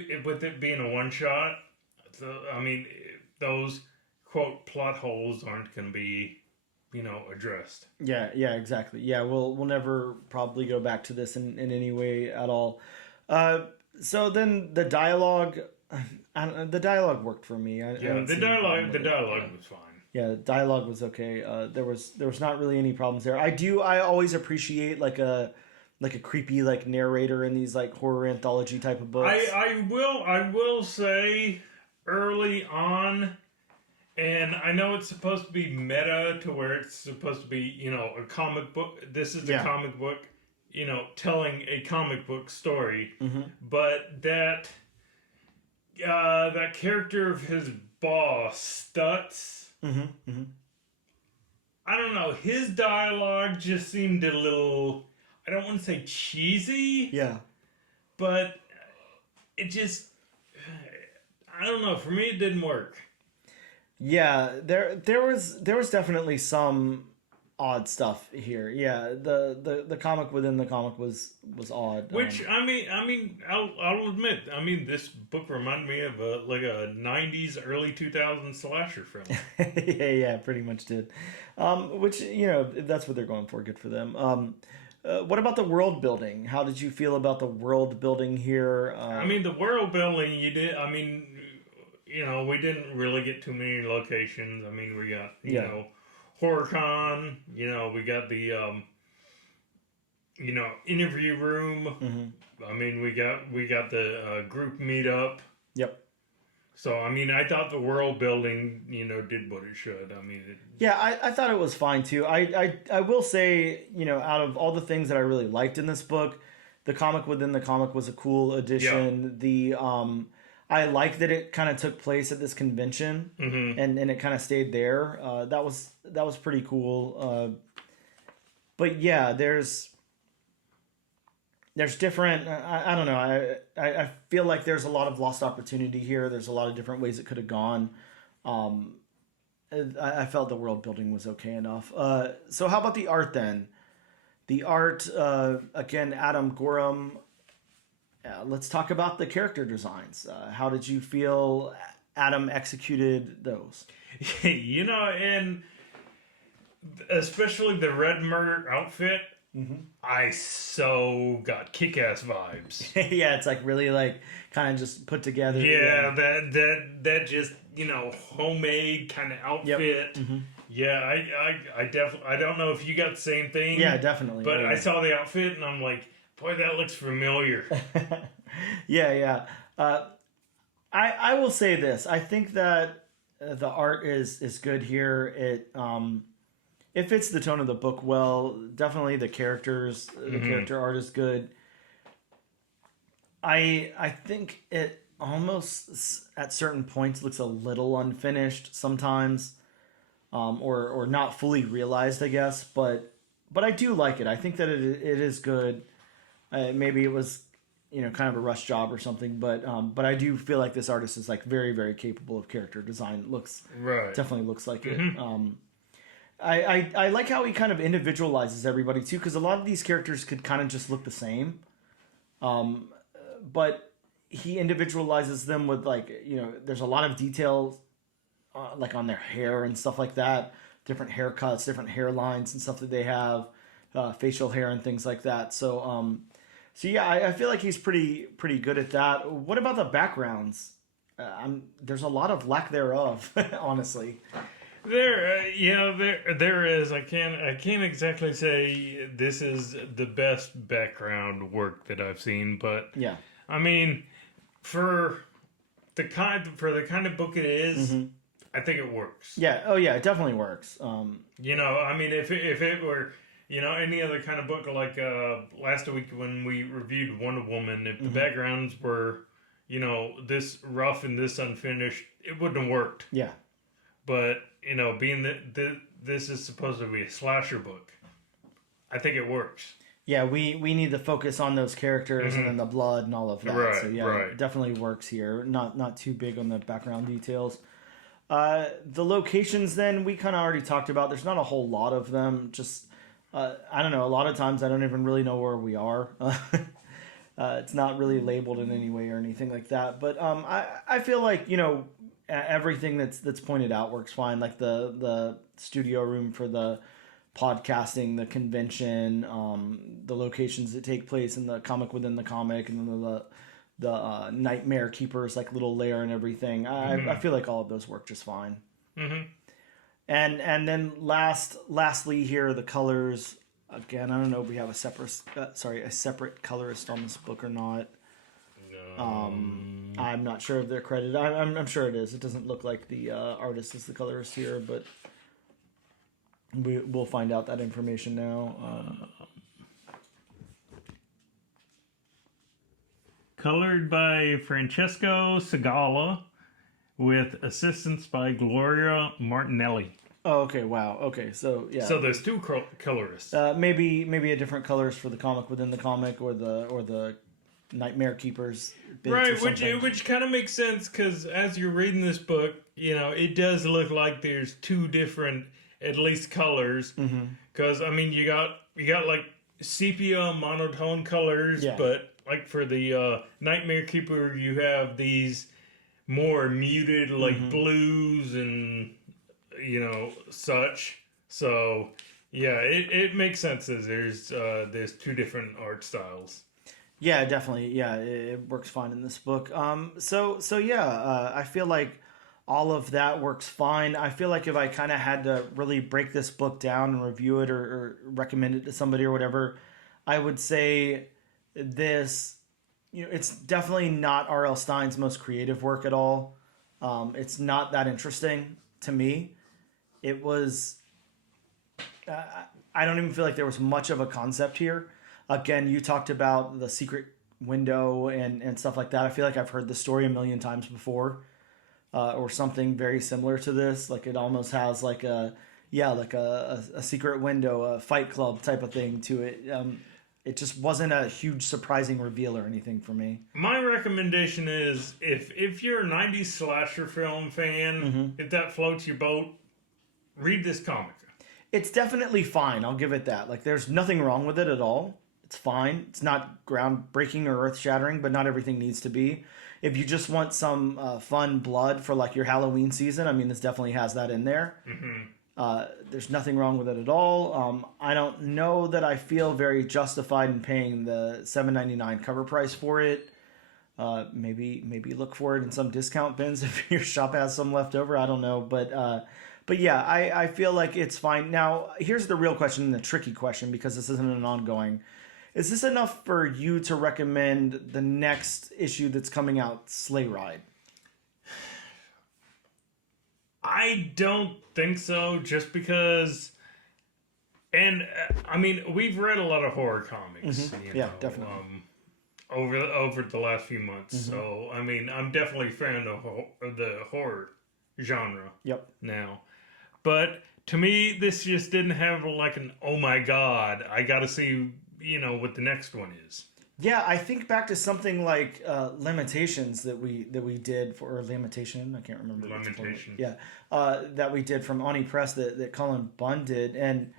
it being a one shot, I mean, those quote plot holes aren't going to be addressed. yeah, exactly. Yeah, we'll never probably go back to this in any way at all. So then the dialogue, the dialogue worked for me. I didn't The see any problem dialogue with it. was fine. Yeah, the dialogue was okay. There was not really any problems there. I always appreciate like a creepy like narrator in these like horror anthology type of books. I will say early on, and I know it's supposed to be meta to where it's supposed to be a comic book. This is a comic book, telling a comic book story, but that character of his boss Stutz. I don't know. His dialogue just seemed a little. I don't want to say cheesy. Yeah. But it just. I don't know. For me, it didn't work. Yeah, there was definitely some odd stuff here. Yeah, the comic within the comic was odd. Which I mean, I'll admit. I mean, this book reminded me of a 90s, early 2000s slasher film. yeah, pretty much did. Which that's what they're going for. Good for them. What about the world building? How did you feel about the world building here? I mean, the world building you did. I mean, we didn't really get too many locations. I mean, we got HorrorCon. We got the interview room. I mean, we got the group meetup. Yep. So I mean, I thought the world building, did what it should. I mean, I thought it was fine too. I will say, out of all the things that I really liked in this book, the comic within the comic was a cool addition. Yeah. The I like that it kind of took place at this convention, and it kind of stayed there. That was pretty cool. But yeah, there's different. I don't know. I feel like there's a lot of lost opportunity here. There's a lot of different ways it could have gone. I felt the world building was okay enough. So how about the art then? The art, again, Adam Gorham. Let's talk about the character designs. How did you feel Adam executed those? And especially the Red Murder outfit, I so got Kick-Ass vibes. Yeah, it's like really like kind of just put together. Yeah, that just homemade kind of outfit. Yep. Yeah, I definitely. I don't know if you got the same thing. Yeah, definitely. But I saw the outfit and I'm like, boy, that looks familiar. yeah. I will say this. I think that the art is good here. It fits the tone of the book well. Definitely the characters, the character art is good. I think it almost at certain points looks a little unfinished sometimes, or not fully realized, I guess. But I do like it. I think that it is good. Maybe it was kind of a rush job or something, but I do feel like this artist is like very, very capable of character design. Definitely looks like it. I like how he kind of individualizes everybody too, because a lot of these characters could kind of just look the same, but he individualizes them with there's a lot of details like on their hair and stuff like that, different haircuts, different hairlines and stuff that they have, facial hair and things like that. So yeah, I feel like he's pretty good at that. What about the backgrounds? There's a lot of lack thereof, honestly. There is. I can't exactly say this is the best background work that I've seen, but yeah, I mean, for the kind of book it is, I think it works. Yeah. Oh yeah, it definitely works. I mean, if it were any other kind of book like last week when we reviewed Wonder Woman, if the backgrounds were this rough and this unfinished, it wouldn't have worked. Yeah. But being that this is supposed to be a slasher book, I think it works. Yeah, we need to focus on those characters and then the blood and all of that. Right, So yeah, right. it definitely works here. Not too big on the background details. The locations, then, we kind of already talked about. There's not a whole lot of them. Just I don't know. A lot of times I don't even really know where we are. It's not really labeled in any way or anything like that. But I feel like everything that's pointed out works fine. Like the studio room for the podcasting, the convention, the locations that take place in the comic within the comic, and then the Nightmare Keeper's like little lair and everything. I feel like all of those work just fine. Mm-hmm. And then lastly here, the colors. Again, I don't know if we have a separate colorist on this book or not. No. I'm not sure if they're credited. I'm sure it is. It doesn't look like the artist is the colorist here, but we'll find out that information now. Colored by Francesco Segala, with assistance by Gloria Martinelli. Oh, okay. Wow. Okay. So yeah. So there's two colorists. Maybe a different colors for the comic within the comic, or the Nightmare Keepers. Right, which kind of makes sense, because as you're reading this book, it does look like there's two different, at least, colors. Because I mean, you got like sepia monotone colors, but like for the Nightmare Keeper, you have these more muted, like blues and such. So yeah, it makes sense as there's two different art styles. Yeah, definitely. Yeah, it works fine in this book. So yeah, I feel like all of that works fine. I feel like if I kind of had to really break this book down and review it or recommend it to somebody or whatever, I would say this. It's definitely not R.L. Stine's most creative work at all. It's not that interesting to me. It was. I don't even feel like there was much of a concept here. Again, you talked about the secret window and stuff like that. I feel like I've heard the story a million times before, or something very similar to this. Like it almost has like a secret window, a Fight Club type of thing to it. It just wasn't a huge surprising reveal or anything for me. My recommendation is if you're a 90s slasher film fan, if that floats your boat, read this comic. It's definitely fine. I'll give it that. Like there's nothing wrong with it at all. It's fine. It's not groundbreaking or earth-shattering, but not everything needs to be. If you just want some fun blood for like your Halloween season, I mean, this definitely has that in there. There's nothing wrong with it at all. I don't know that I feel very justified in paying the $7.99 cover price for it. Maybe look for it in some discount bins if your shop has some left over. I don't know, but yeah, I feel like it's fine. Now, here's the real question, the tricky question, because this isn't an ongoing. Is this enough for you to recommend the next issue that's coming out, Sleigh Ride? I don't think so, just because... And, I mean, we've read a lot of horror comics. Yeah, definitely. Over the last few months. So, I mean, I'm definitely a fan of the horror genre now. But to me, this just didn't have like an, oh my god, I gotta see, what the next one is. Yeah, I think back to something like Limitations that we did for, or Limitation, I can't remember. Limitation. Yeah, that we did from Oni Press that Cullen Bunn did. And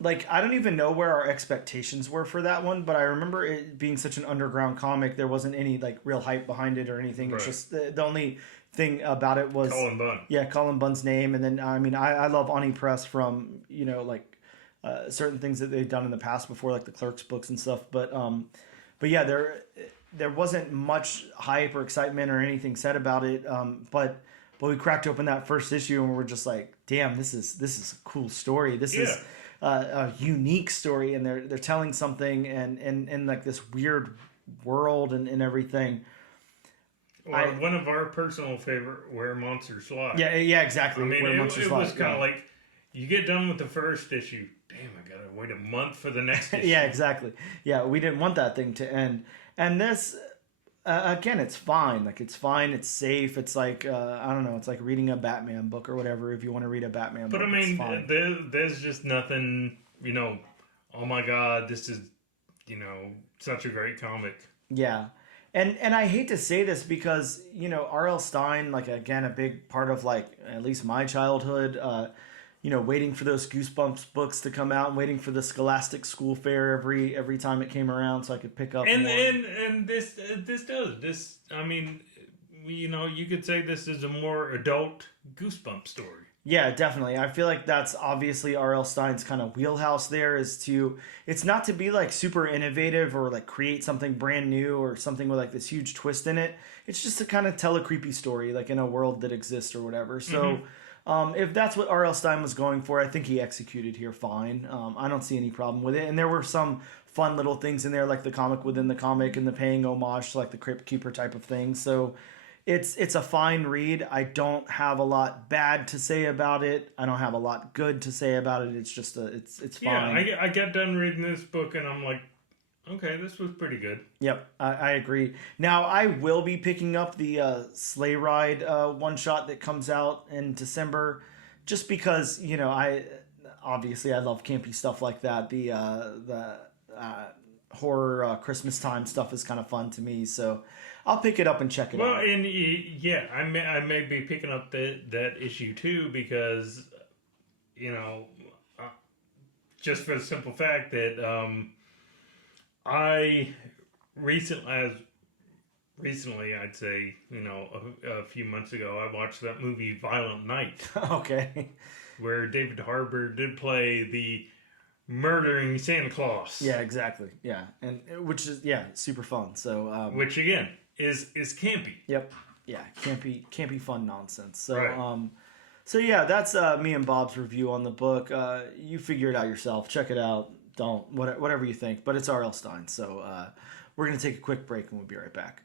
like, I don't even know where our expectations were for that one, but I remember it being such an underground comic. There wasn't any like real hype behind it or anything. Right. It's just the only thing about it was Cullen Bunn. Yeah, Cullen Bunn's name. And then, I mean, I love Oni Press from, like certain things that they've done in the past before, like the Clerks books and stuff. But yeah, there wasn't much hype or excitement or anything said about it. But we cracked open that first issue and we're just like, damn, this is a cool story. This is a unique story, and they're telling something and like this weird world and everything. Or one of our personal favorite, Where Monsters Lie. Yeah, exactly. I mean, Where it Monsters was Lie. kind of like, you get done with the first issue, damn, I gotta wait a month for the next issue. Yeah, exactly. Yeah, we didn't want that thing to end. And this, again, it's fine. Like, it's fine. It's safe. It's like, I don't know. It's like reading a Batman book or whatever. If you want to read a Batman book, but I mean, there's just nothing, oh my god, this is, such a great comic. Yeah. And I hate to say this because, R.L. Stine, like, again, a big part of, like, at least my childhood, waiting for those Goosebumps books to come out and waiting for the Scholastic School Fair every time it came around so I could pick up And more. and this does this. I mean, you could say this is a more adult Goosebump story. Yeah, definitely. I feel like that's obviously R.L. Stine's kind of wheelhouse there it's not to be like super innovative or like create something brand new or something with like this huge twist in it. It's just to kind of tell a creepy story like in a world that exists or whatever. So if that's what R.L. Stine was going for, I think he executed here fine. I don't see any problem with it. And there were some fun little things in there like the comic within the comic and the paying homage to like the Crypt Keeper type of thing. So it's a fine read. I don't have a lot bad to say about it. I don't have a lot good to say about it. It's just it's fine. Yeah, I got done reading this book and I'm like, okay, this was pretty good. Yep, I agree. Now I will be picking up the Sleigh Ride one shot that comes out in December, just because I obviously I love campy stuff like that. The horror Christmas time stuff is kind of fun to me, so I'll pick it up and check it Well, out. and yeah, I may be picking up that issue too because you know uh, just for the simple fact that I recently I'd say a few months ago I watched that movie Violent Night Okay. where David Harbour did play the murdering Santa Claus. Yeah, exactly. Yeah, and which is super fun. So Which again is campy. yep, yeah, can't be fun nonsense. So Right. so yeah, that's me and Bob's review on the book. You figure it out yourself. Check it out. Don't whatever you think, but it's R.L. Stine. So we're gonna take a quick break and we'll be right back.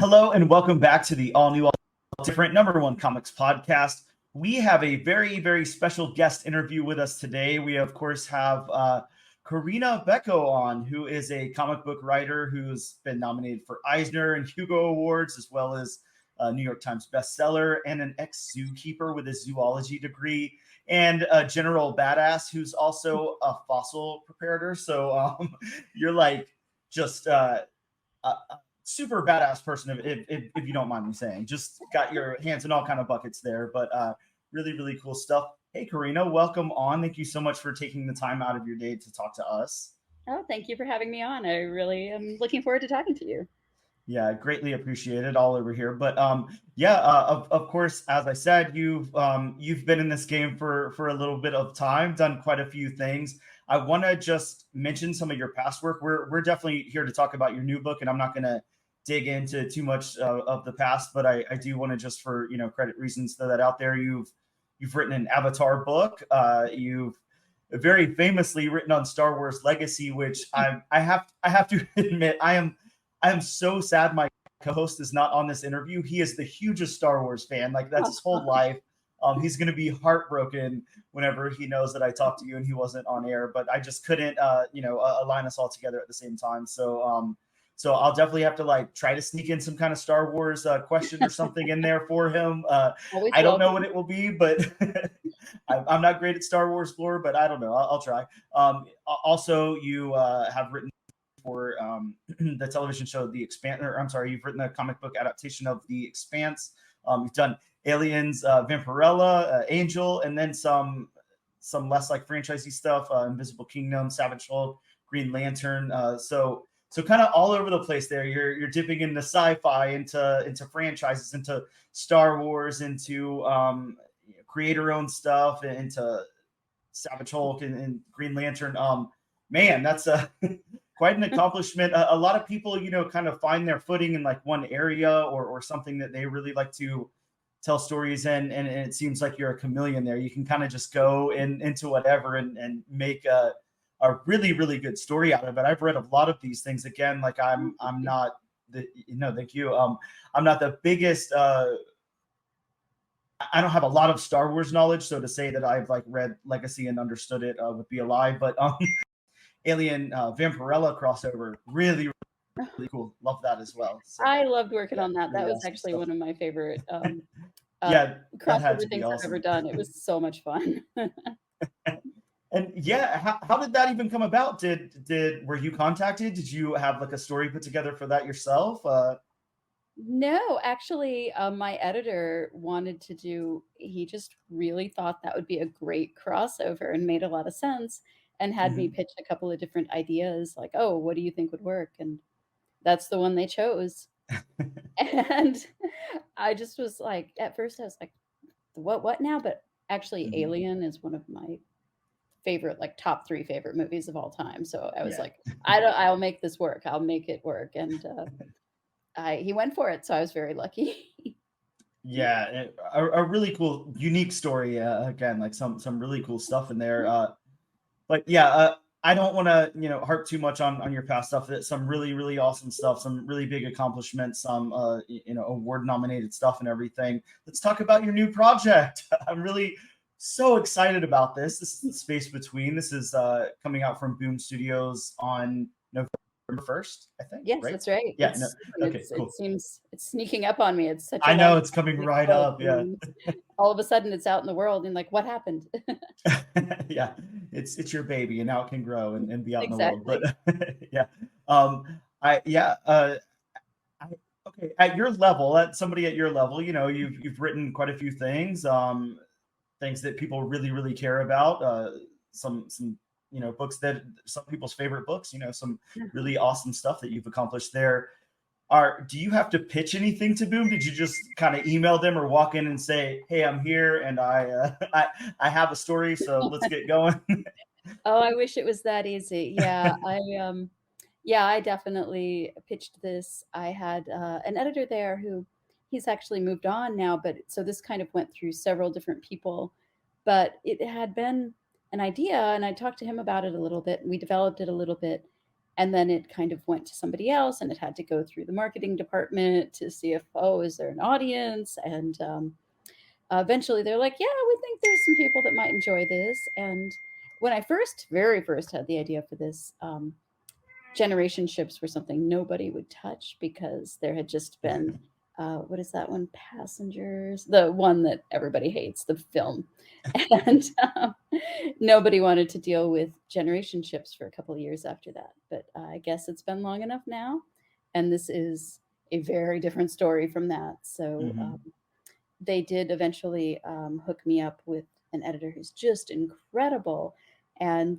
Hello and welcome back to the all new, all different number one comics podcast. We have a very, very special guest interview with us today. We, of course, have Corinna Bechko on, who is a comic book writer who's been nominated for Eisner and Hugo Awards, as well as a New York Times bestseller, and an ex-zookeeper with a zoology degree, and a general badass who's also a fossil preparator. So you're like just a super badass person, if you don't mind me saying. Just got your hands in all kind of buckets there, but really, really cool stuff. Hey, Corinna, welcome on. Thank you so much for taking the time out of your day to talk to us. Oh, thank you for having me on. I really am looking forward to talking to you. Yeah, greatly appreciated all over here. But of course, as I said, you've been in this game for a little bit of time, done quite a few things. I want to just mention some of your past work. We're definitely here to talk about your new book, and I'm not going to dig into too much of the past, but I do want to, just for credit reasons, throw that out there. You've written an Avatar book. You've very famously written on Star Wars Legacy, which I have to admit I am so sad my co-host is not on this interview. He is the hugest Star Wars fan. Like, that's his whole life. He's going to be heartbroken whenever he knows that I talked to you and he wasn't on air, but I just couldn't, align us all together at the same time. So I'll definitely have to try to sneak in some kind of Star Wars question or something in there for him. I don't know what it will be, but I'm not great at Star Wars lore, but I don't know. I'll try. Also, you have written for the television show The Expanse, or I'm sorry, you've written a comic book adaptation of The Expanse. You've done Aliens, Vampirella, Angel, and then some less franchisey stuff, Invisible Kingdom, Savage Hulk, Green Lantern. So kind of all over the place there. You're dipping into sci-fi, into franchises, into Star Wars, into creator-owned stuff, into Savage Hulk and Green Lantern. Man, that's quite an accomplishment. A lot of people, kind of find their footing in one area or something that they really like to tell stories in, and it seems like you're a chameleon there. You can kind of just go into whatever and make a really, really good story out of it. I've read a lot of these things. Again, I'm not the thank you. I'm not the biggest. I don't have a lot of Star Wars knowledge, so to say that I've read Legacy and understood it would be a lie. But Alien Vampirella crossover, really, really cool. Love that as well. So I loved working yeah, on that. That really was awesome actually stuff. one of my favorite uh, Yeah, that had crossover to be things I've ever awesome. done. It was so much fun. And yeah, how did that even come about? Were you contacted? Did you have like a story put together for that yourself? No, actually, my editor wanted to do, he just really thought that would be a great crossover and made a lot of sense and had me Mhm. pitch a couple of different ideas like, oh, what do you think would work? And that's the one they chose. And I just was like, at first I was like, what now? But actually, Mhm. Alien is one of my favorite, like top three favorite movies of all time. So I was Yeah. like, I'll make this work. I'll make it work. And he went for it. So I was very lucky. Yeah, a really cool, unique story. Again, like some really cool stuff in there. But yeah, I don't want to harp too much on your past stuff. Some really really awesome stuff, some really big accomplishments, some award nominated stuff and everything. Let's talk about your new project. I'm really so excited about this. This is The Space Between. This is coming out from Boom Studios on November 1st, I think. Yes, Right? that's right. Yeah. No. Okay. It Cool. seems it's sneaking up on me. It's such a I long know it's time coming to right develop, up. Yeah. and all of a sudden it's out in the world and like what happened? Yeah, it's your baby and now it can grow and be out in the world. But Exactly. yeah, I yeah, I, okay, at your level, at somebody at your level, you've written quite a few things, things that people really really care about. Some books that some people's favorite books. Some really awesome stuff that you've accomplished there. Do you have to pitch anything to Boom? Did you just kind of email them or walk in and say, "Hey, I'm here and I have a story, so let's get going"? Oh, I wish it was that easy. Yeah, I definitely pitched this. I had an editor there who he's actually moved on now, but so this kind of went through several different people, but it had been an idea and I talked to him about it a little bit and we developed it a little bit and then it kind of went to somebody else and it had to go through the marketing department to see if, oh, is there an audience? And eventually they're like, yeah, we think there's some people that might enjoy this. And when I very first had the idea for this, generation ships were something nobody would touch because there had just been what is that one? Passengers, the one that everybody hates, the film, and nobody wanted to deal with generation ships for a couple of years after that. But I guess it's been long enough now, and this is a very different story from that. So Mhm. they did eventually hook me up with an editor who's just incredible, and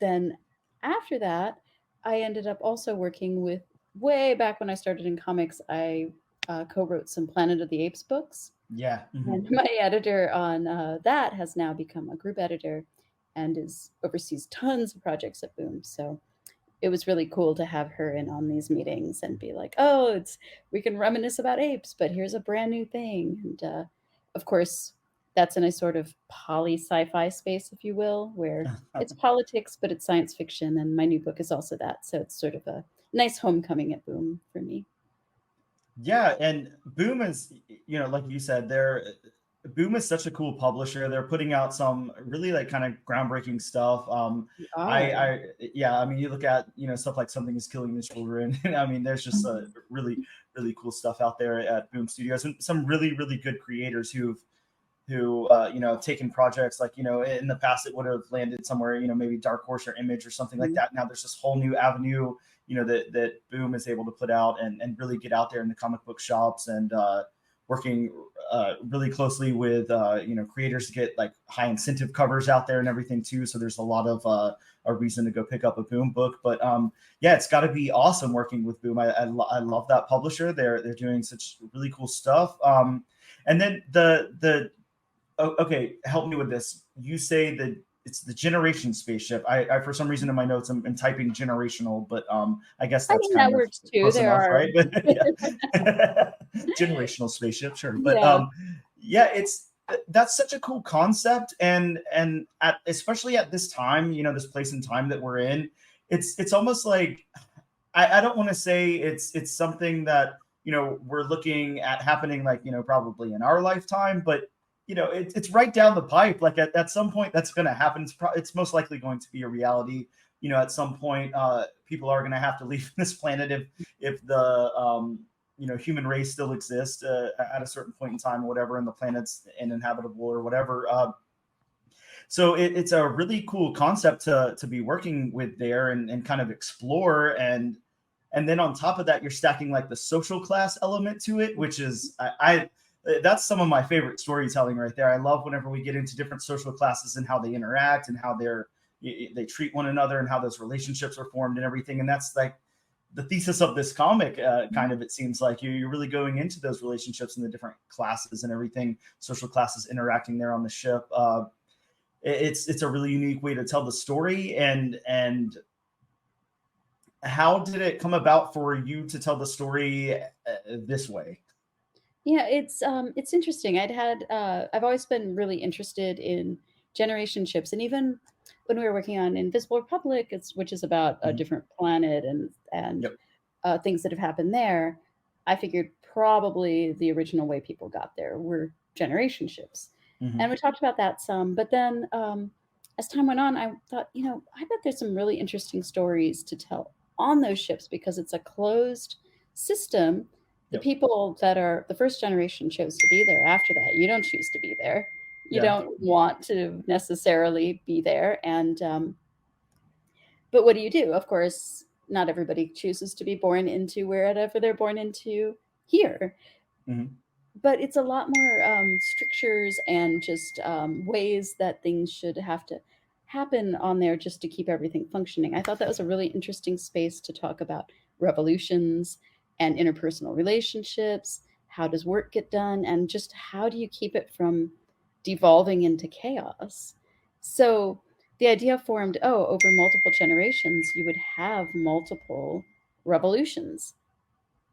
then after that I ended up also working with, way back when I started in comics, I co-wrote some Planet of the Apes books, Yeah. Mhm. and my editor on that has now become a group editor and is oversees tons of projects at Boom. So it was really cool to have her in on these meetings and be like, oh, it's, we can reminisce about apes, but here's a brand new thing. And of course, that's in a sort of poly sci-fi space, if you will, where it's politics, but it's science fiction. And my new book is also that. So it's sort of a nice homecoming at Boom for me. Yeah, and Boom is, like you said, Boom is such a cool publisher. They're putting out some really like kind of groundbreaking stuff. You are. Yeah, I mean, you look at stuff like Something Is Killing the Children. I mean, there's just really really cool stuff out there at Boom Studios, and some really really good creators who taken projects like in the past it would have landed somewhere maybe Dark Horse or Image or something like Mhm. that. Now there's this whole new avenue that Boom is able to put out and really get out there in the comic book shops and working really closely with creators to get like high incentive covers out there and everything too. So there's a lot of a reason to go pick up a Boom book. But yeah, it's got to be awesome working with Boom. I love that publisher. They're doing such really cool stuff. And then okay, help me with this. You say that it's the generation spaceship. I for some reason in my notes I'm typing generational, but I guess I that's mean, that kind of works too. close There enough, are, right? But yeah, generational spaceship, sure. But yeah. yeah, that's such a cool concept, and especially at this time, this place and time that we're in, it's almost like I don't want to say it's something that we're looking at happening like probably in our lifetime, but it's right down the pipe. Like at some point that's going to happen. It's most likely going to be a reality. at some point, people are going to have to leave this planet if the human race still exists at a certain point in time or whatever, and the planet's uninhabitable or whatever. So it's a really cool concept to be working with there, and kind of explore. And then on top of that, you're stacking like the social class element to it, which is I that's some of my favorite storytelling right there. I love whenever we get into different social classes and how they interact and how they treat one another and how those relationships are formed and everything. And that's like the thesis of this comic, kind of. It seems like you're really going into those relationships and the different classes and everything, social classes interacting there on the ship. It's a really unique way to tell the story. And how did it come about for you to tell the story this way? Yeah, it's interesting. I've always been really interested in generation ships, and even when we were working on Invisible Republic, which is about a Mhm. different planet and Yep. things that have happened there, I figured probably the original way people got there were generation ships, and Hmm. we talked about that some. But then, as time went on, I thought, I bet there's some really interesting stories to tell on those ships because it's a closed system. The Yep. people that are the first generation chose to be there. After that, you don't choose to be there. You Yeah. don't want to necessarily be there. And but what do you do? Of course, not everybody chooses to be born into wherever they're born into here. Hmm. But it's a lot more strictures and just ways that things should have to happen on there just to keep everything functioning. I thought that was a really interesting space to talk about revolutions and interpersonal relationships. How does work get done? And just how do you keep it from devolving into chaos? So the idea formed, over multiple generations, you would have multiple revolutions.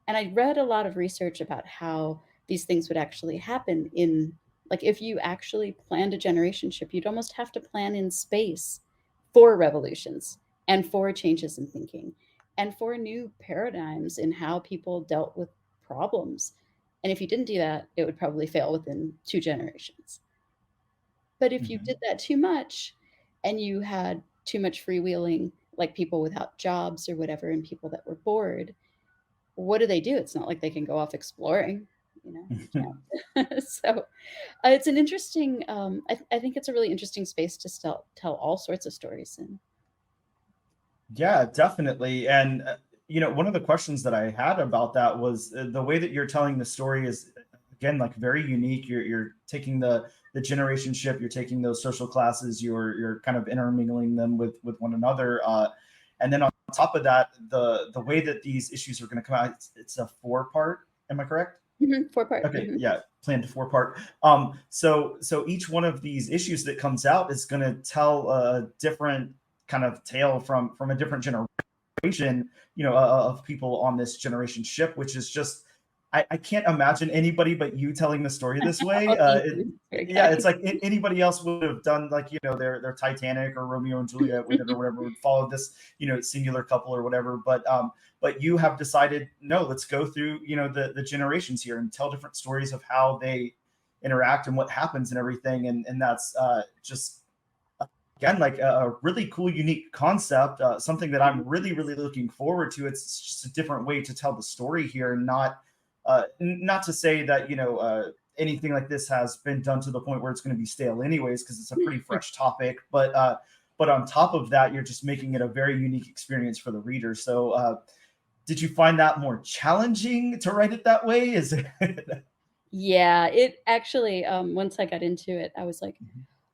And I read a lot of research about how these things would actually happen in, like, if you actually planned a generation ship, you'd almost have to plan in space for revolutions and for changes in thinking and for new paradigms in how people dealt with problems. And if you didn't do that, it would probably fail within 2 generations. But if you did Hmm. that too much and you had too much freewheeling, like people without jobs or whatever, and people that were bored, what do? It's not like they can go off exploring, you can't. So it's an interesting. I think it's a really interesting space to tell all sorts of stories in. Yeah, definitely. And one of the questions that I had about that was the way that you're telling the story is, again, like very unique. You're taking the generation ship, you're taking those social classes, you're kind of intermingling them with one another. And then on top of that, the way that these issues are going to come out, it's a 4 part. Am I correct? Mhm, 4 part. Okay, yeah, planned 4 part. So each one of these issues that comes out is going to tell a different kind of tale from a different generation, of people on this generation ship, which is just, I can't imagine anybody but you telling the story this way. Oh, thank you. Very Yeah, it's kind. like anybody else would have done, like, their Titanic or Romeo and Juliet with it or whatever, would follow this, singular couple or whatever. But you have decided, no, let's go through, the generations here and tell different stories of how they interact and what happens and everything. And that's just, again, like a really cool, unique concept, something that I'm really, really looking forward to. It's just a different way to tell the story here, and not to say that anything like this has been done to the point where it's going to be stale, anyways, because it's a pretty fresh topic. But on top of that, you're just making it a very unique experience for the reader. So, did you find that more challenging to write it that way? Is it? Yeah, it actually. Once I got into it, I was like,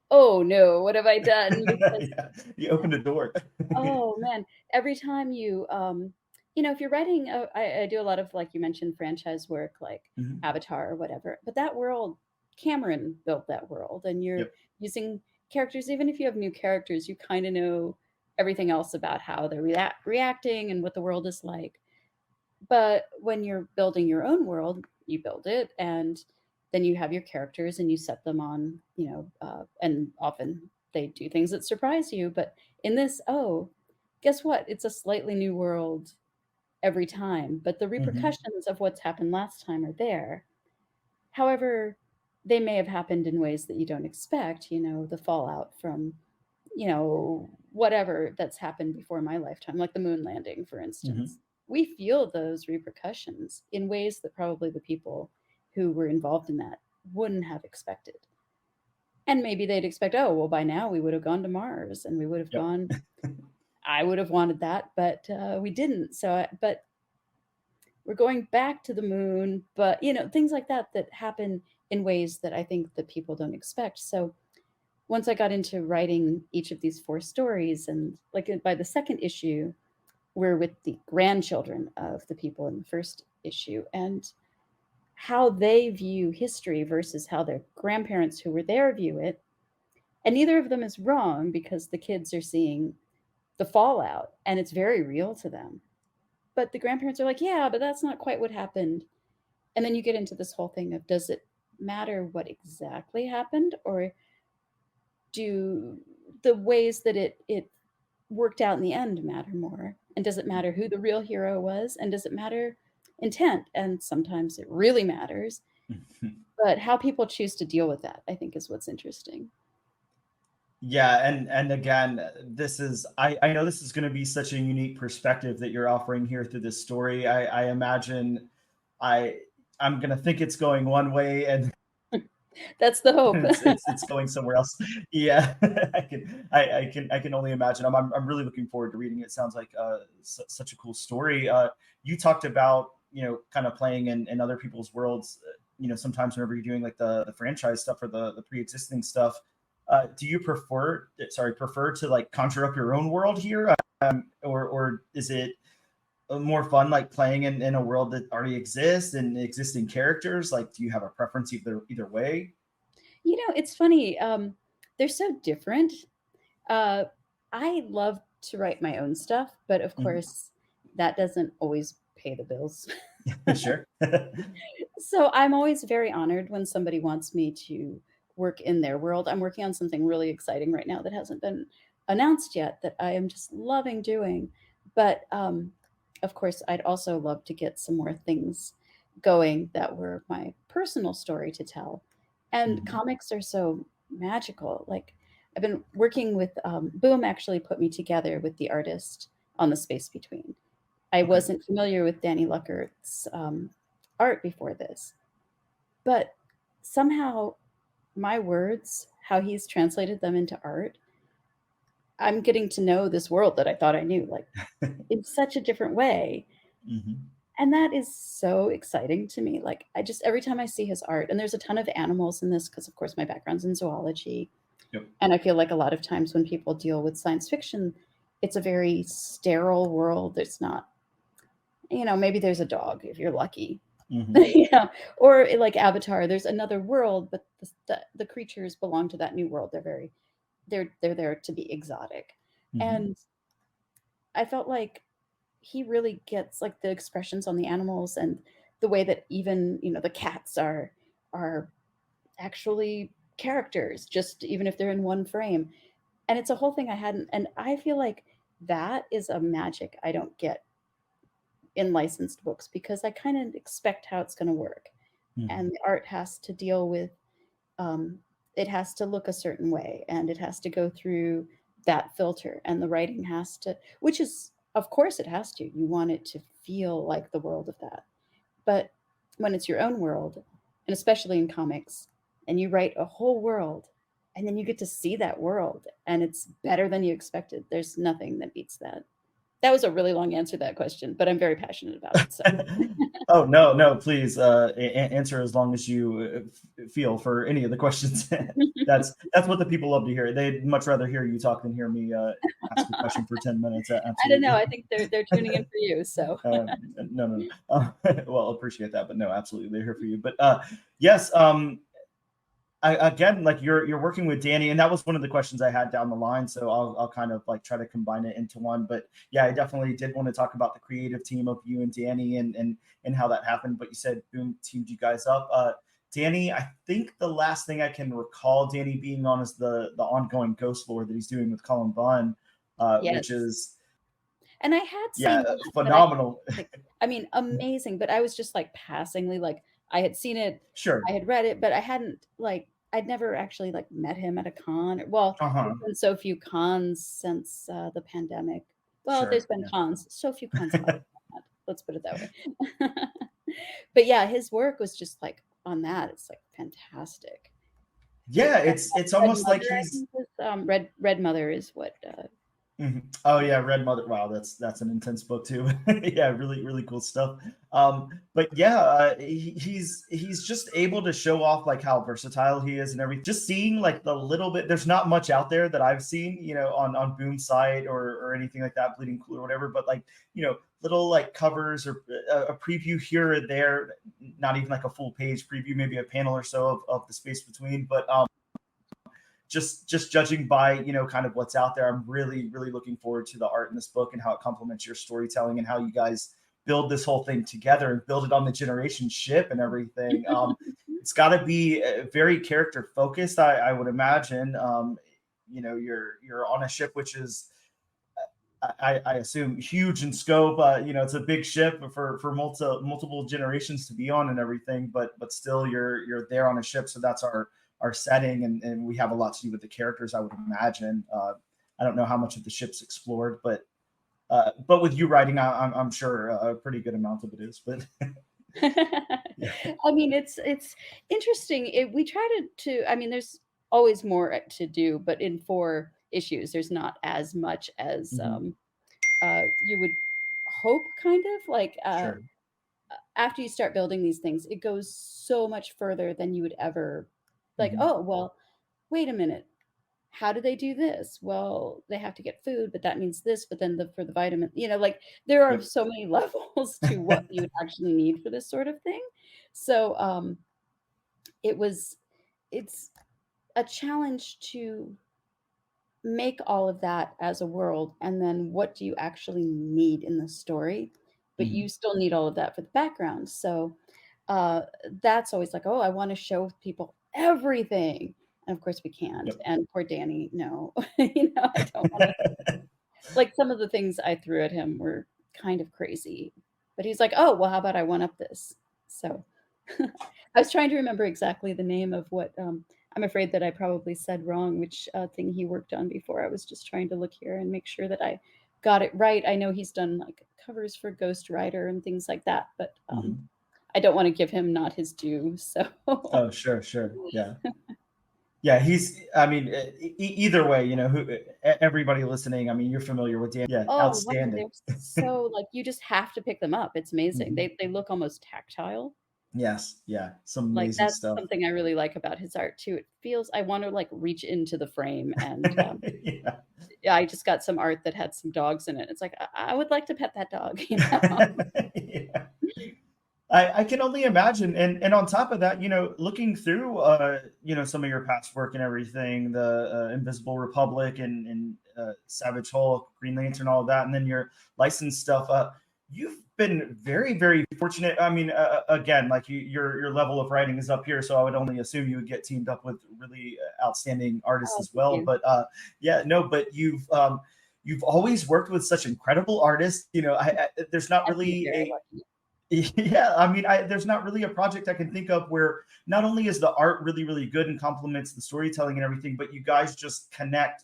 "Oh no, what have I done?" Because Yeah, you opened a door. oh man, every time if you're writing, I do a lot of, like you mentioned, franchise work, like Mhm. Avatar or whatever. But that world, Cameron built that world, and you're Yep. using characters. Even if you have new characters, you kind of know everything else about how they're reacting and what the world is like. But when you're building your own world, you build it, and then you have your characters, and you set them on, and often they do things that surprise you. But in this, guess what? It's a slightly new world every time, but the Mhm. repercussions of what's happened last time are there. However, they may have happened in ways that you don't expect, the fallout from, whatever that's happened before my lifetime, like the moon landing, for Hmm. instance. We feel those repercussions in ways that probably the people who were involved in that wouldn't have expected. And maybe they'd expect, oh, well, by now we would have gone to Mars and we would have Yep. gone. I would have wanted that, but we didn't. But we're going back to the moon, but things like that that happen in ways that I think that people don't expect. So once I got into writing each of these four stories, and like by the second issue, we're with the grandchildren of the people in the first issue and how they view history versus how their grandparents who were there view it. And neither of them is wrong because the kids are seeing the fallout and it's very real to them. But the grandparents are like, yeah, but that's not quite what happened. And then you get into this whole thing of, does it matter what exactly happened, or do the ways that it worked out in the end matter more? And does it matter who the real hero was? And does it matter intent? And sometimes it really matters. But how people choose to deal with that, I think, is what's interesting. Yeah, and again, this is I know this is going to be such a unique perspective that you're offering here through this story. I imagine I I'm going to think it's going one way, and That's the hope. it's going somewhere else. Yeah, I can only imagine. I'm really looking forward to reading it. Sounds like such a cool story. You talked about kind of playing in other people's worlds. Sometimes whenever you're doing like the franchise stuff or the pre-existing stuff, do you prefer to like conjure up your own world here, or is it more fun like playing in a world that already exists and existing characters? Like, do you have a preference either way? It's funny. They're so different. Uh, I love to write my own stuff, but of Mhm. course, that doesn't always pay the bills. Sure. So I'm always very honored when somebody wants me to work in their world. I'm working on something really exciting right now that hasn't been announced yet that I am just loving doing. But of course, I'd also love to get some more things going that were my personal story to tell. And Mhm. comics are so magical. Like I've been working with Boom actually put me together with the artist on The Space Between. I Okay. wasn't familiar with Danny Luckert's art before this, but somehow my words, how he's translated them into art, I'm getting to know this world that I thought I knew, like in such a different way. Mhm. And that is so exciting to me. Like I just every time I see his art, and there's a ton of animals in this because of course my background's in zoology. Yep. And I feel like a lot of times when people deal with science fiction, it's a very sterile world. There's not, maybe there's a dog if you're lucky. Mhm. Yeah, or like Avatar, there's another world, but the creatures belong to that new world. They're there to be exotic, Mhm. and I felt like he really gets like the expressions on the animals and the way that even the cats are actually characters, just even if they're in one frame. And it's a whole thing I hadn't, and I feel like that is a magic I don't get in licensed books because I kind of expect how it's going to work. And Mhm. the art has to deal with um, it has to look a certain way and it has to go through that filter, and the writing has to, which is of course it has to, you want it to feel like the world of that. But when it's your own world, and especially in comics, and you write a whole world and then you get to see that world and it's better than you expected, there's nothing that beats that. That was a really long answer to that question, but I'm very passionate about it, so. Oh, no, please answer as long as you feel for any of the questions. That's what the people love to hear. They'd much rather hear you talk than hear me ask a question for 10 minutes. I don't know. Absolutely. I think they're tuning in for you. So No. Well, appreciate that, but no, absolutely, they're here for you. But yes, again, like you're working with Danny, and that was one of the questions I had down the line. So I'll kind of like try to combine it into one. But yeah, I definitely did want to talk about the creative team of you and Danny and how that happened. But you said Boom teamed you guys up. Danny, I think the last thing I can recall Danny being on is the ongoing Ghost Lore that he's doing with Colin Bunn, which yes, is and I had yeah, seen that, but I phenomenal. like, I mean, amazing. But I was just like passingly like I had seen it, Sure. I had read it, but I hadn't like I'd never actually like met him at a con. Well, Uh-huh. there's been so few cons since the pandemic. Well, Sure. there's been Yeah. cons, so few cons have I had. Let's put it that way. But yeah, his work was just like on that. It's like fantastic. Yeah, Uh, it's Red almost like Mother, I he's think, was Red Mother is what. Mhm. Oh yeah, Red Mother. Wow, that's an intense book too. Yeah, really really cool stuff. But yeah, he's just able to show off like how versatile he is and everything. Just seeing like the little bit. There's not much out there that I've seen, on Boom site or anything like that, Bleeding Cool or whatever. But like little like covers or a preview here or there. Not even like a full page preview, maybe a panel or so of the space between. But just judging by kind of what's out there, I'm really really looking forward to the art in this book and how it complements your storytelling and how you guys build this whole thing together and build it on the generation ship and everything. It's got to be very character focused, I would imagine. You're on a ship which is I assume huge in scope. It's a big ship for multiple generations to be on and everything, but still you're there on a ship, so that's our setting, and we have a lot to do with the characters, I would imagine. I don't know how much of the ship's explored, but with you writing, I'm sure a pretty good amount of it is. But yeah. I mean, it's interesting. We try to. I mean, there's always more to do, but in 4 issues, there's not as much as Mhm. you would hope. Kind of like Sure. after you start building these things, it goes so much further than you would ever like. Mhm. Oh well, wait a minute. How do they do this? Well, they have to get food, but that means this. But then for the vitamin, like there are Yep. so many levels to what you would actually need for this sort of thing. So it was it's a challenge to make all of that as a world, and then what do you actually need in the story, but you Mhm. still need all of that for the background. So uh that's always like, oh, I want to show people everything, and of course we can't. Yep. And poor Danny, no. I don't want to, like, some of the things I threw at him were kind of crazy, but he's like, oh well, how about I one up this. So I was trying to remember exactly the name of what, I'm afraid that I probably said wrong, which thing he worked on before. I was just trying to look here and make sure that I got it right. I know he's done like covers for Ghost Rider and things like that, but Mhm. I don't want to give him not his due. So, Oh, sure, sure. Yeah. Yeah, I mean, either way, everybody listening, I mean, you're familiar with Dan. Yeah, oh, wow, outstanding. they're so like you just have to pick them up. It's amazing. Mhm. They look almost tactile. Yes, yeah, some Like amazing that's stuff. something I really like about his art too. It feels I want to like reach into the frame and Yeah. yeah, I just got some art that had some dogs in it. It's like, I would like to pet that dog, you know? Yeah. I can only imagine, and on top of that, looking through, some of your past work and everything, the Invisible Republic and Savage Hulk, Green Lantern, all of that, and then your licensed stuff. You've been very, very fortunate. I mean, again, like your level of writing is up here, so I would only assume you would get teamed up with really outstanding artists Oh, as thank well. you. But yeah, no, but you've always worked with such incredible artists. There's not I've been really very a lucky. yeah, I mean, there's not really a project I can think of where not only is the art really, really good and complements the storytelling and everything, but you guys just connect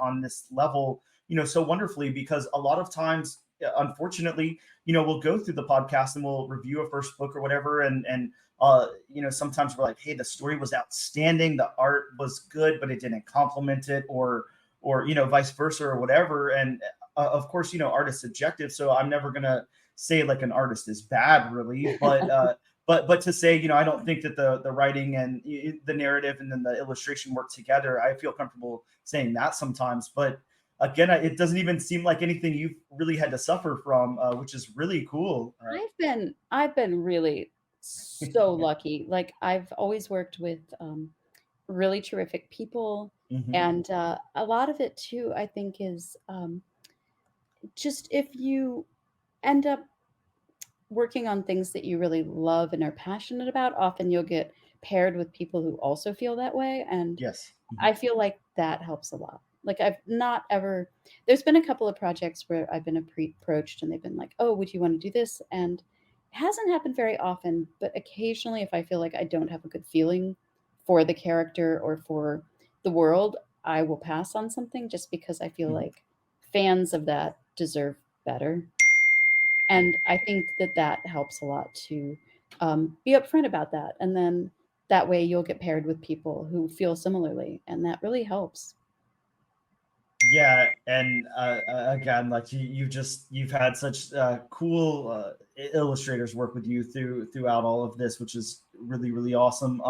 on this level, so wonderfully. Because a lot of times, unfortunately, we'll go through the podcast and we'll review a first book or whatever, and sometimes we're like, hey, the story was outstanding, the art was good, but it didn't complement it, or vice versa or whatever. And of course, art is subjective, so I'm never gonna say like an artist is bad really, but to say, I don't think that the writing and the narrative and then the illustration work together. I feel comfortable saying that sometimes, but again, it doesn't even seem like anything you've really had to suffer from, which is really cool. I've been really so lucky. Like, I've always worked with, really terrific people, Mhm. and, a lot of it too, I think, is, just if you end up working on things that you really love and are passionate about, often you'll get paired with people who also feel that way, and Yes. Mhm. I feel like that helps a lot. Like, I've not ever there's been a couple of projects where I've been approached and they've been like, "Oh, would you want to do this?" And it hasn't happened very often, but occasionally if I feel like I don't have a good feeling for the character or for the world, I will pass on something just because I feel Mhm. like fans of that deserve better. And I think that that helps a lot to be upfront about that. And then that way you'll get paired with people who feel similarly. And that really helps. Yeah, and again, like you've had such cool illustrators work with you throughout all of this, which is really awesome.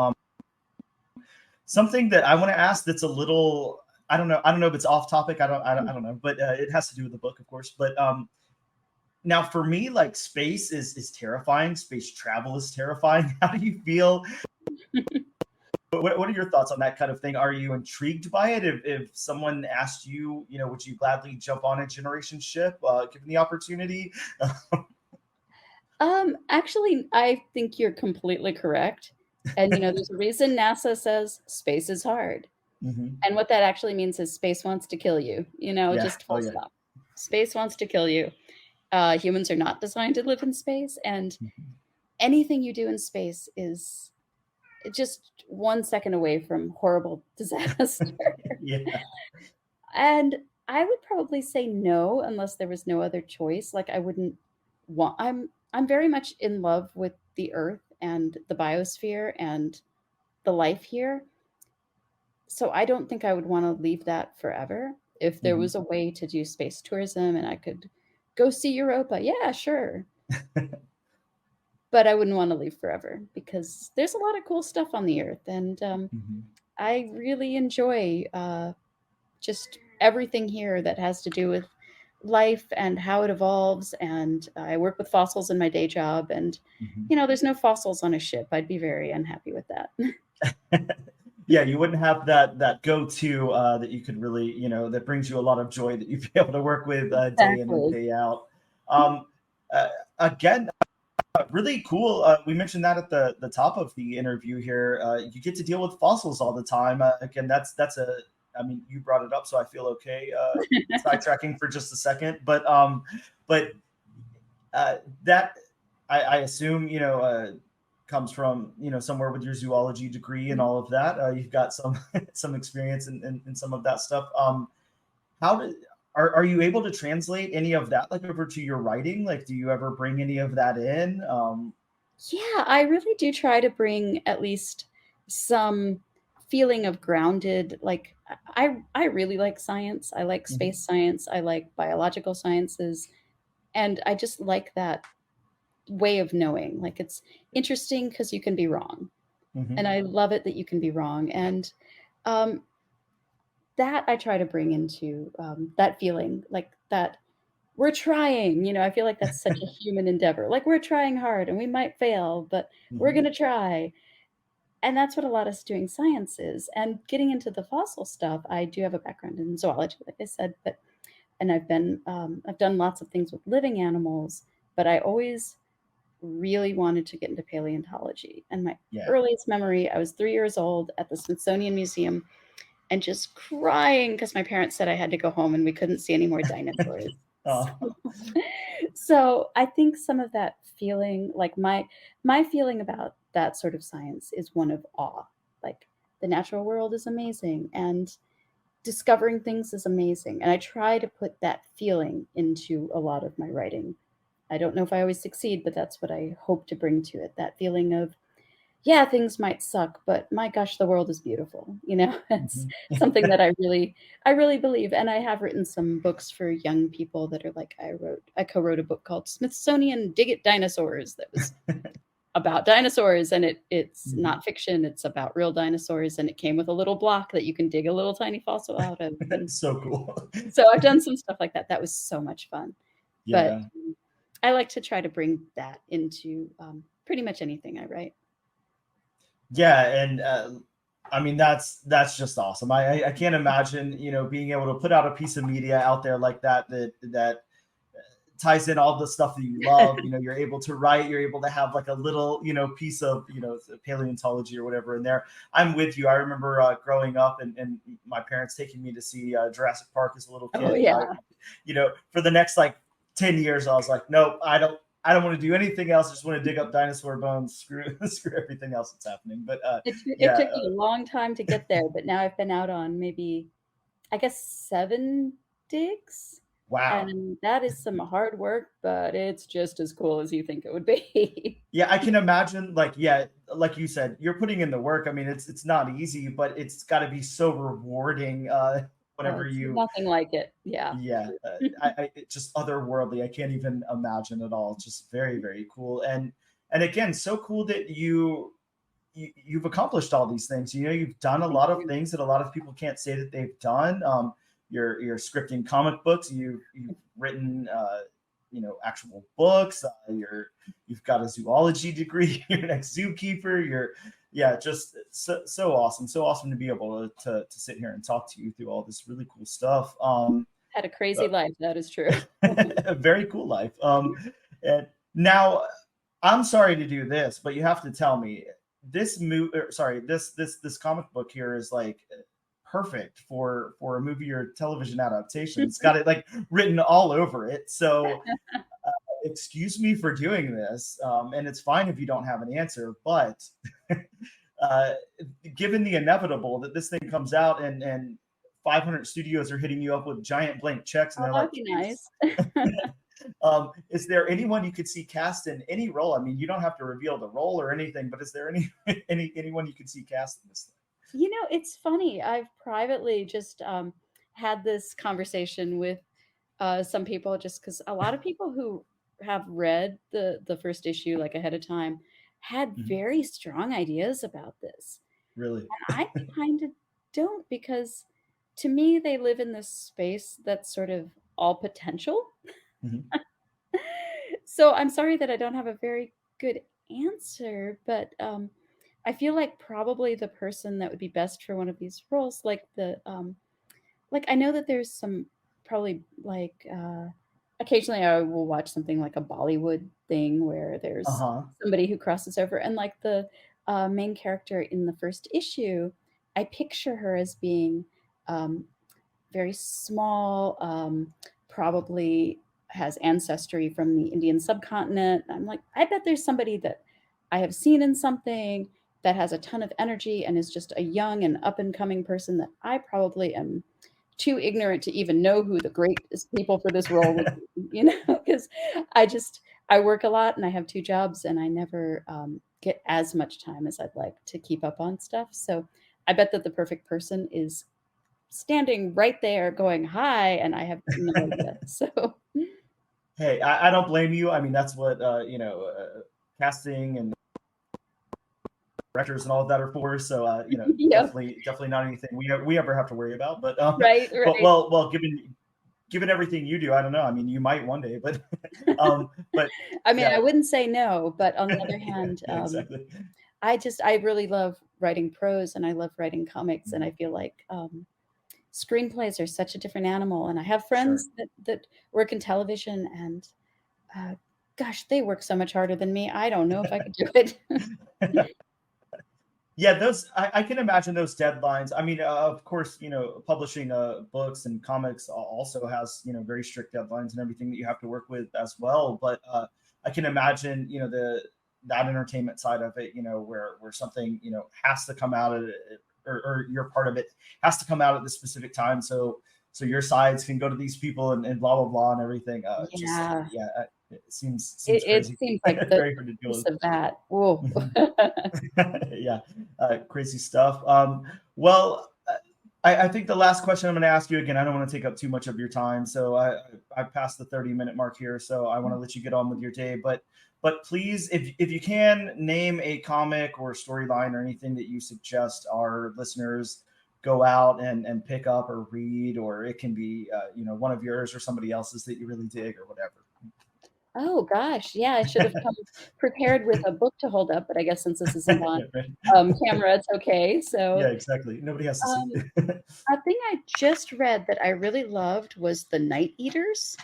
Something that I want to ask that's a little, I don't know if it's off topic. I don't know, but it has to do with the book, of course. But now for me, like space is terrifying. Space travel is terrifying. How do you feel? What are your thoughts on that kind of thing? Are you intrigued by it? If someone asked you, would you gladly jump on a generation ship, given the opportunity? Actually, I think you're completely correct. And, there's a reason NASA says space is hard. Hmm. And what that actually means is space wants to kill you, Yeah. just Oh full yeah. stop. Space wants to kill you. Humans are not designed to live in space. And Mhm. anything you do in space is just 1 second away from horrible disaster. Yeah. And I would probably say no unless there was no other choice. Like I wouldn't want I'm very much in love with the earth and the biosphere and the life here. So I don't think I would want to leave that forever. If there Hmm. was a way to do space tourism and I could go see Europa, yeah, sure. But I wouldn't want to leave forever because there's a lot of cool stuff on the earth and Hmm. I really enjoy just everything here that has to do with life and how it evolves. And I work with fossils in my day job. And, Hmm. there's no fossils on a ship. I'd be very unhappy with that. Yeah, you wouldn't have that go-to that you could really, that brings you a lot of joy that you'd be able to work with day in and Exactly. day out. Um, Again, really cool. We mentioned that at the top of the interview here. You get to deal with fossils all the time. Again, that's a. I mean, you brought it up, so I feel okay. Sidetracking for just a second, but that I assume comes from somewhere with your zoology degree and all of that. You've got some some experience in some of that stuff. How did are you able to translate any of that like over to your writing? Like, do you ever bring any of that in? Yeah, I really do try to bring at least some feeling of grounded. Like I really like science. I like Mhm, space science. I like biological sciences. And I just like that way of knowing. Like it's interesting because you can be wrong. And mhm. I love it that you can be wrong. And um, that I try to bring into that feeling, like that we're trying. I feel like that's such a human endeavor. Like we're trying hard and we might fail, but we're Mhm. going to try. And that's what a lot of us doing science is. And getting into the fossil stuff, I do have a background in zoology, like I said, but and I've done lots of things with living animals, but I always really wanted to get into paleontology. And my Yeah. earliest memory, I was 3 years old at the Smithsonian Museum and just crying because my parents said I had to go home and we couldn't see any more dinosaurs. So, Oh, so I think some of that feeling, like my feeling about that sort of science is one of awe. Like the natural world is amazing and discovering things is amazing. And I try to put that feeling into a lot of my writing. I don't know if I always succeed, but that's what I hope to bring to it. That feeling of, yeah, things might suck, but my gosh, the world is beautiful. It's mhm. something that I really believe. And I have written some books for young people that are like, I co-wrote a book called Smithsonian Dig It Dinosaurs that was about dinosaurs. And it's Mhm. not fiction. It's about real dinosaurs. And it came with a little block that you can dig a little tiny fossil out of. And So cool. so I've done some stuff like that. That was so much fun. But Yeah. I like to try to bring that into pretty much anything I write. Yeah, and I mean that's just awesome. I can't imagine being able to put out a piece of media out there like that ties in all the stuff that you love. You're able to write, you're able to have like a little piece of paleontology or whatever in there. I'm with you. I remember growing up and my parents taking me to see Jurassic Park as a little Oh kid. yeah. For the next like 10 years, I was like, nope, I don't. I don't want to do anything else. I just want to dig up dinosaur bones, screw everything else that's happening. But It yeah, took you a long time to get there, but now I've been out on maybe, I guess, 7 digs, wow. and that is some hard work, but it's just as cool as you think it would be. Yeah, I can imagine. Like, yeah, like you said, you're putting in the work. I mean, it's not easy, but it's got to be so rewarding. Oh, Whenever it's you, nothing like it. Yeah. yeah, it's just otherworldly. I can't even imagine at all. It's just very, very cool. And again, so cool that you've accomplished all these things. You know, you've done a Thank lot of you. things that a lot of people can't say that they've done. You're scripting comic books. You've written actual books. You've got a zoology degree. You're an ex zookeeper. Yeah, just so awesome. So awesome to be able to sit here and talk to you through all this really cool stuff. Had a crazy life, that is true. A very cool life. And now I'm sorry to do this, but you have to tell me this this comic book here is like perfect for a movie or television adaptation. It's got it like written all over it. So excuse me for doing this, and it's fine if you don't have an answer, but uh, given the inevitable that this thing comes out and 500 studios are hitting you up with giant blank checks and Oh, they're like, that'd be nice. is there anyone you could see cast in any role? I mean, you don't have to reveal the role or anything, but is there anyone you could see cast in this thing? You know, it's funny. I've privately just had this conversation with some people, just because a lot of people who have read the first issue like ahead of time had Mhm. very strong ideas about this. Really? And I kind of don't, because to me they live in this space that's sort of all potential. Mhm. So I'm sorry that I don't have a very good answer, but I feel like probably the person that would be best for one of these roles, like I know that there's some probably like occasionally I will watch something like a Bollywood thing where there's Uh-huh. somebody who crosses over, and like the main character in the first issue, I picture her as being um, very small, probably has ancestry from the Indian subcontinent. I'm like, I bet there's somebody that I have seen in something that has a ton of energy and is just a young and up and coming person that I probably am too ignorant to even know who the greatest people for this role would be, because I just, I work a lot and I have 2 jobs and I never get as much time as I'd like to keep up on stuff. So I bet that the perfect person is standing right there going, "Hi," and I have no idea. So, Hey, I don't blame you. I mean, that's what casting and directors and all of that are for. So yeah, definitely not anything we ever have to worry about. But right, but right. well, given everything you do, I don't know. I mean, you might one day, but but I mean, yeah, I wouldn't say no, but on the other hand, yeah, exactly. I really love writing prose and I love writing comics, and I Mhm. feel like screenplays are such a different animal. And I have Sure. friends that work in television, and uh, gosh, they work so much harder than me. I don't know if I could do it. Yeah, those I can imagine those deadlines. I mean, of course, publishing books and comics also has very strict deadlines and everything that you have to work with as well. But I can imagine that entertainment side of it, where something has to come out at or your part of it has to come out at this specific time, so your sides can go to these people and blah blah blah and everything. Just Yeah, yeah, it seems it crazy, seems like the very hard to deal piece with. of that. Whoa. Mhm. Yeah, crazy stuff. Well, I think the last question I'm going to ask you again. I don't want to take up too much of your time, so I passed the 30-minute mark here, so I want to let you get on with your day. But please, if you can name a comic or storyline or anything that you suggest our listeners go out and pick up or read, or it can be one of yours or somebody else's that you really dig or whatever. Oh gosh, yeah, I should have come prepared with a book to hold up, but I guess since this isn't on Right? camera, it's okay. Yeah, So, exactly. Nobody has to see. um, a thing I just read that I really loved was The Night Eaters,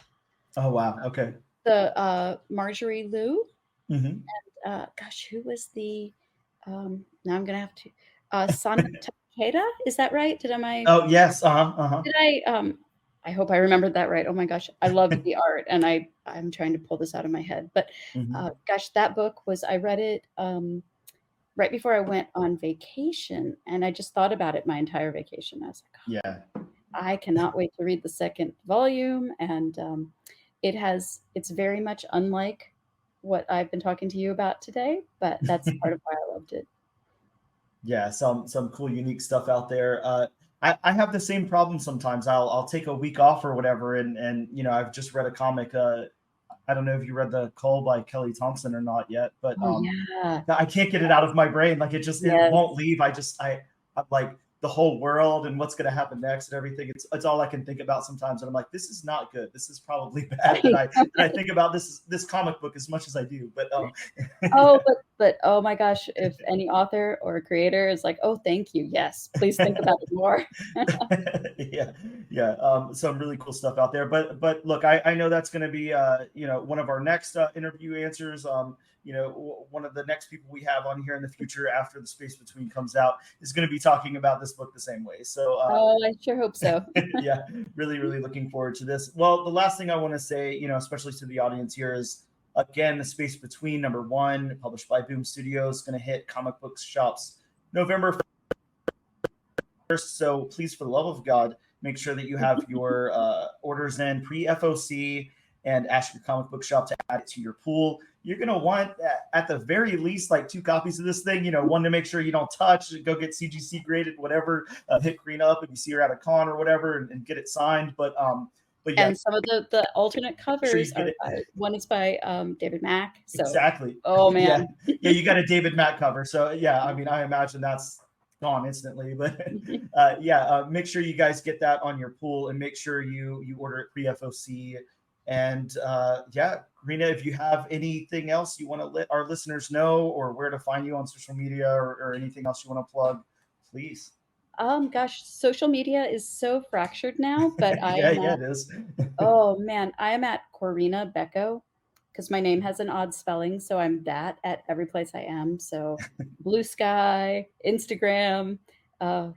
Oh wow. Okay. the Marjorie Liu. Hmm. Gosh, who was the? Now I'm gonna have to. Sana Takeda, is that right? Oh yes. Uh huh. Uh huh. Did I? I hope I remembered that right. Oh my gosh, I loved the art, and I'm trying to pull this out of my head. But Mhm. gosh, that book was I read it right before I went on vacation, and I just thought about it my entire vacation. I was like, Yeah. I cannot wait to read the second volume, and it's very much unlike what I've been talking to you about today, but that's part of why I loved it. Yeah, some cool, unique stuff out there. I have the same problem sometimes. I'll take a week off or whatever, and I've just read a comic. I don't know if you read the Call by Kelly Thompson or not yet, but Oh yeah, I can't get it out of my brain. Like it yes. won't leave. I'm like the whole world and what's going to happen next and everything. It's all I can think about sometimes. And I'm like, this is not good. This is probably bad that I think about this comic book as much as I do. But Oh, but oh my gosh, if any author or creator is like, "Oh, thank you. Yes, please think about it more." yeah, yeah. Some really cool stuff out there. But look, I know that's going to be one of our next interview answers. One of the next people we have on here in the future after the Space Between comes out is going to be talking about this book the same way. So Oh, I sure hope so. yeah, really, really looking forward to this. Well, the last thing I want to say, especially to the audience here, is again, The Space Between #1, published by Boom Studios, going to hit comic book shops November 1st. So please, for the love of God, make sure that you have your orders in pre-FOC and ask your comic book shop to add it to your pool. You're going to want, at the very least, like 2 copies of this thing, one to make sure you don't touch, go get CGC graded, whatever, hit Corinna up if you see her at a con or whatever and get it signed. But yeah, And some of the alternate make sure you covers get are it. one is by David Mack. So, Exactly. oh Yeah. man. Yeah, you got a David Mack cover. So yeah, I mean, I imagine that's gone instantly. But make sure you guys get that on your pool and make sure you order it pre-FOC. And Corinna, if you have anything else you want to let our listeners know or where to find you on social media or anything else you want to plug, please. Gosh, social media is so fractured now, but I Yeah, am yeah, at it is. oh man, I am at Corinna Bechko because my name has an odd spelling, so I'm that at every place I am. So Blue Sky, Instagram. Uh,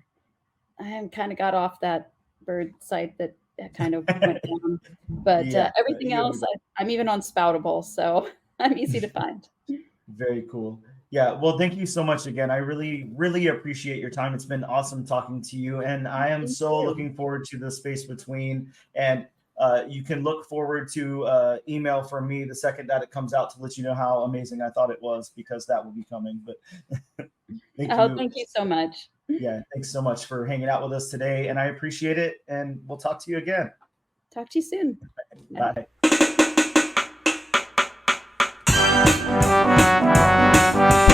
I am kind of got off that bird site that kind of went down, but Yeah, everything you and me else, both. I'm even on Spoutable, so I'm easy to find. Very cool. Yeah. Well, thank you so much again. I really, really appreciate your time. It's been awesome talking to you. And I am Thank so you. looking forward to the Space Between. And you can look forward to email from me the second that it comes out to let you know how amazing I thought it was, because that will be coming. But thank Oh, you. thank you so much. Yeah. Thanks so much for hanging out with us today. And I appreciate it. And we'll talk to you again. Talk to you soon. Bye. Bye.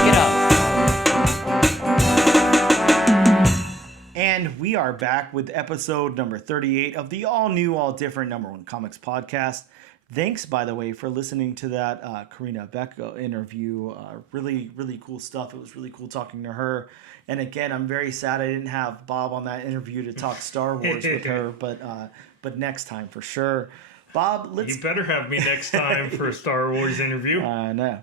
Get off. And we are back with episode number 38 of the all new, all different #1 Comics podcast. Thanks, by the way, for listening to that Corinna Bechko interview. Really, really cool stuff. It was really cool talking to her. And again, I'm very sad I didn't have Bob on that interview to talk Star Wars with her, but next time for sure. Bob, You better have me next time for a Star Wars interview. I know.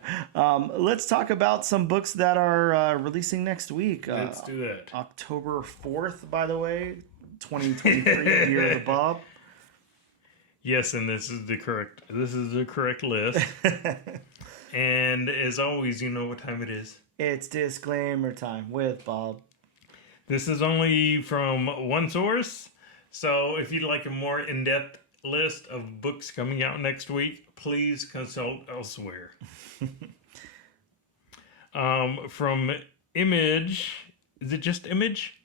Let's talk about some books that are releasing next week. Let's do that. October 4th, by the way, 2023, year of the Bob. Yes, and this is the correct list. And as always, you know what time it is. It's disclaimer time with Bob. This is only from one source, so if you'd like a more in-depth list of books coming out next week, please consult elsewhere. From Image, is it just Image?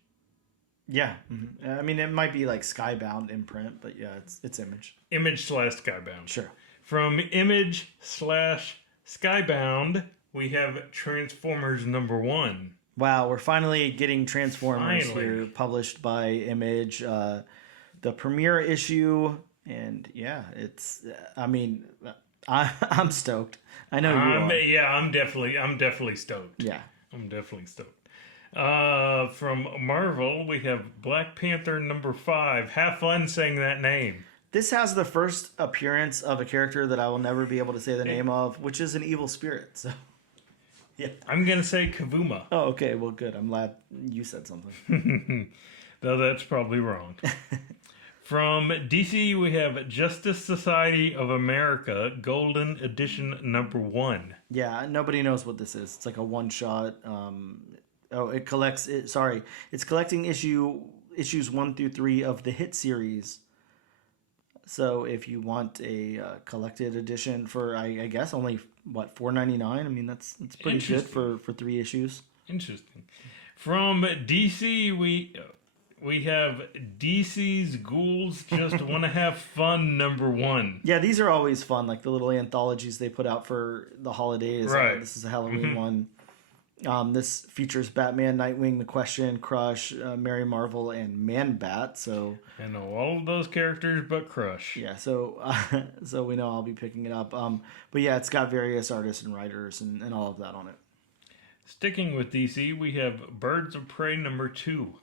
Yeah, I mean, it might be like Skybound imprint, but yeah, it's Image. Image/Skybound. Sure. From Image/Skybound, we have Transformers #1. Wow, we're finally getting Transformers here, published by Image. The premiere issue, and yeah, it's. I mean, I'm stoked. I know you are. Yeah, I'm definitely stoked. Yeah, I'm definitely stoked. From Marvel, we have Black Panther #5. Have fun saying that name. This has the first appearance of a character that I will never be able to say the name of, which is an evil spirit. So, yeah. I'm gonna say Kavuma. Oh, okay. Well, good. I'm glad you said something. Though that's probably wrong. From DC, we have Justice Society of America, Golden Edition #1. Yeah, nobody knows what this is. It's like a one shot. It collects. It's collecting issues 1 through 3 of the hit series. So if you want a collected edition for, I guess only what, $4.99. I mean that's pretty good for 3 issues. Interesting. From DC, we have DC's Ghouls Just Want to Have Fun #1. Yeah, these are always fun, like the little anthologies they put out for the holidays. Right. This is a Halloween one. This features Batman, Nightwing, The Question, Crush, Mary Marvel, and Man-Bat. So I know all of those characters but Crush. yeah, so we know I'll be picking it up. But yeah, it's got various artists and writers and all of that on it. Sticking with DC, we have Birds of Prey #2.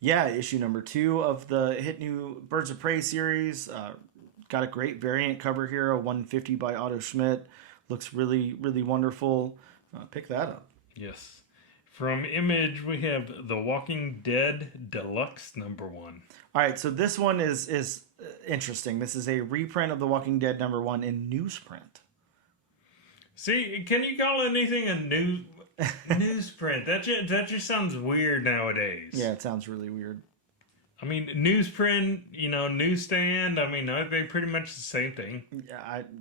Yeah, issue number 2 of the hit new Birds of Prey series. Got a great variant cover here, a 150 by Otto Schmidt. Looks really, really wonderful. Pick that up. Yes. From Image, we have The Walking Dead Deluxe #1. All right, so this one is interesting. This is a reprint of The Walking Dead #1 in newsprint. See, can you call anything a newsprint? That just sounds weird nowadays. Yeah, it sounds really weird. I mean, newsprint, newsstand. I mean, aren't they pretty much the same thing?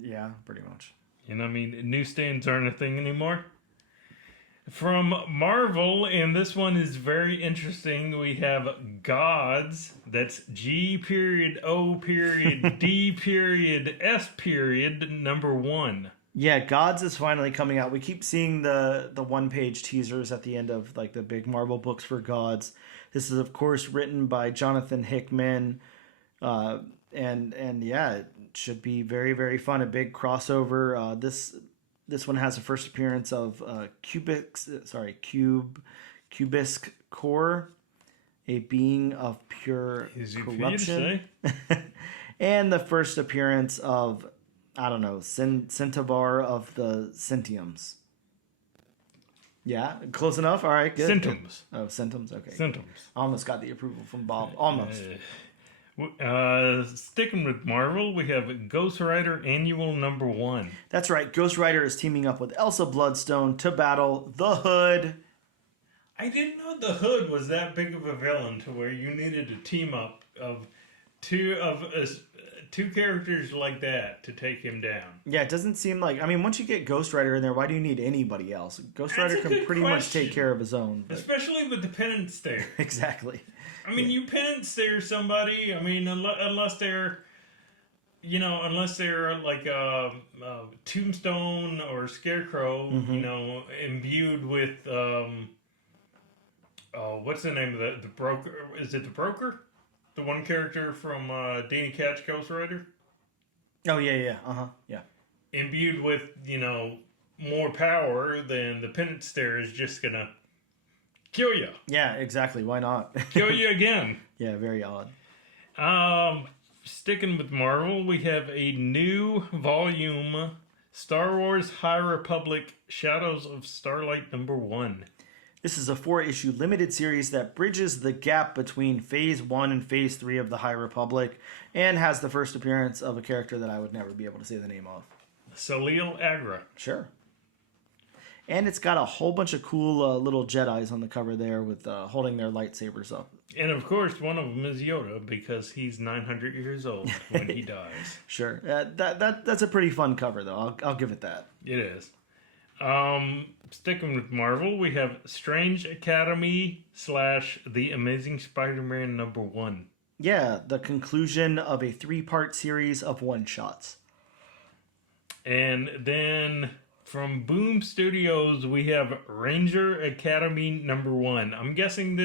Yeah, pretty much. I mean, newsstands aren't a thing anymore. From Marvel, and this one is very interesting, we have Gods. That's G.O.D.S. #1. Yeah, Gods is finally coming out. We keep seeing the one-page teasers at the end of like the big Marvel books for Gods. This is of course written by Jonathan Hickman, and yeah, it should be very, very fun. A big crossover. This one has a first appearance of Cubisk Core, a being of pure corruption, and the first appearance of, I don't know, Centaur of the Centiums. Yeah, close enough. All right, good. Symptoms. Oh, Centiums. Okay. Symptoms. Almost got the approval from Bob. Almost. Sticking with Marvel, we have Ghost Rider Annual #1. That's right. Ghost Rider is teaming up with Elsa Bloodstone to battle the Hood. I didn't know the Hood was that big of a villain to where you needed a team up of two characters like that to take him down. Yeah, it doesn't seem like... I mean, once you get Ghost Rider in there, why do you need anybody else? Ghost Rider can pretty much take care of his own. But... especially with the penance stare. Exactly. I mean, you penance stare somebody, I mean, unless they're like Tombstone or Scarecrow, imbued with, what's the name of the Broker? Is it the Broker? The one character from Danny Ketch, Ghost Rider? Oh, yeah. Yeah. Imbued with, more power, than the penance stare is just going to kill you. Yeah, exactly. Why not? Kill you again. Yeah, very odd. Sticking with Marvel, we have a new volume, Star Wars High Republic Shadows of Starlight #1. This is a 4-issue limited series that bridges the gap between Phase 1 and Phase 3 of the High Republic, and has the first appearance of a character that I would never be able to say the name of. Salil Agra. Sure. And it's got a whole bunch of cool little Jedis on the cover there with holding their lightsabers up. And of course, one of them is Yoda, because he's 900 years old when he dies. Sure. That's a pretty fun cover, though. I'll give it that. It is. Sticking with Marvel, we have Strange Academy / The Amazing Spider-Man #1. Yeah, the conclusion of a 3-part series of one-shots. And then from Boom Studios, we have Ranger Academy #1. I'm guessing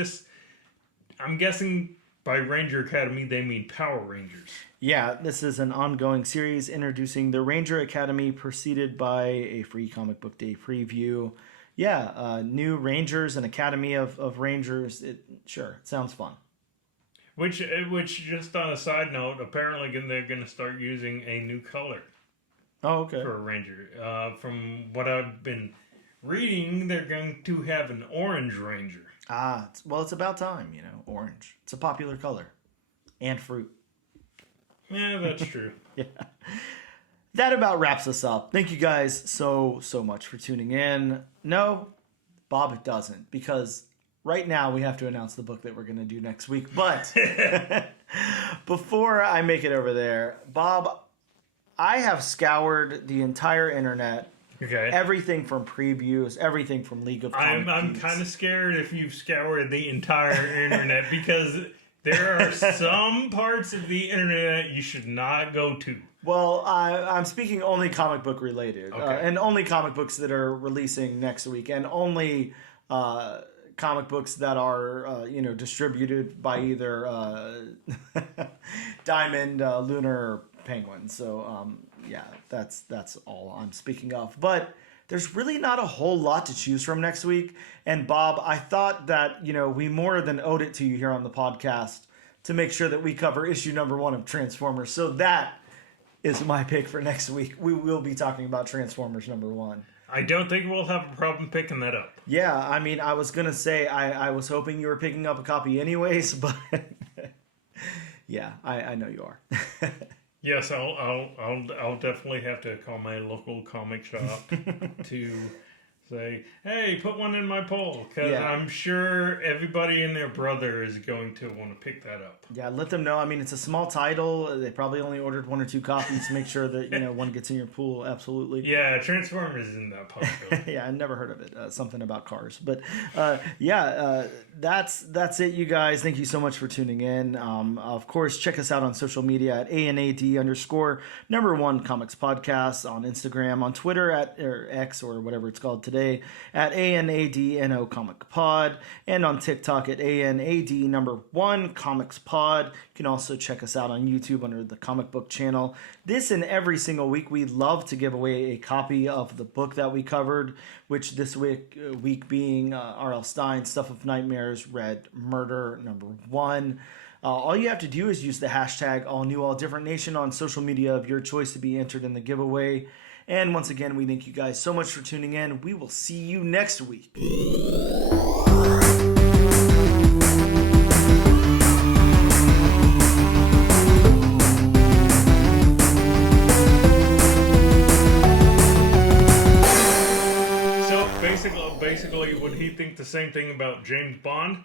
by Ranger Academy they mean Power Rangers. Yeah, this is an ongoing series introducing the Ranger Academy, preceded by a free comic book day preview. Yeah, new Rangers, an academy of Rangers. It sounds fun. Which, just on a side note, apparently they're going to start using a new color. Oh, okay. For a Ranger. From what I've been reading, they're going to have an orange Ranger. Well, it's about time, orange. It's a popular color. And fruit. Yeah, that's true. Yeah. That about wraps us up. Thank you guys so much for tuning in. No, Bob, it doesn't, because right now we have to announce the book that we're going to do next week. But before I make it over there, Bob, I have scoured the entire internet. Okay. Everything from previews, everything from League of Comic I'm Geeks. kind of scared if you've scoured the entire internet, because there are some parts of the internet you should not go to. Well, I'm speaking only comic book related, Okay. and only comic books that are releasing next week, and only comic books that are distributed by either Diamond, Lunar, or Penguin. So yeah, that's all I'm speaking of. But there's really not a whole lot to choose from next week. And Bob, I thought that we more than owed it to you here on the podcast to make sure that we cover issue number 1 of Transformers. So that is my pick for next week. We will be talking about Transformers number 1. I don't think we'll have a problem picking that up. Yeah, I mean, I was gonna say I was hoping you were picking up a copy anyways, but yeah, I know you are. Yes, I'll definitely have to call my local comic shop to say, hey, put one in my poll, because Yeah. I'm sure everybody and their brother is going to want to pick that up. Yeah, let them know. I mean, it's a small title. They probably only ordered 1 or 2 copies to make sure that one gets in your pool. Absolutely. Yeah, Transformers isn't that popular. Yeah, I never heard of it. Something about cars, but that's it, you guys. Thank you so much for tuning in. Of course, check us out on social media at ANAD_1 Comics Podcast, on Instagram, on Twitter or X or whatever it's called today at ANADNO Comic Pod, and on TikTok at ANAD1 Comics Pod. You can also check us out on YouTube under the Comic Book Channel. This and every single week, we love to give away a copy of the book that we covered, which this week being R.L. Stine, Stuff of Nightmares, Red Murder number 1. All you have to do is use the hashtag AllNewAllDifferentNation on social media of your choice to be entered in the giveaway. And once again, we thank you guys so much for tuning in. We will see you next week. So basically, would he think the same thing about James Bond?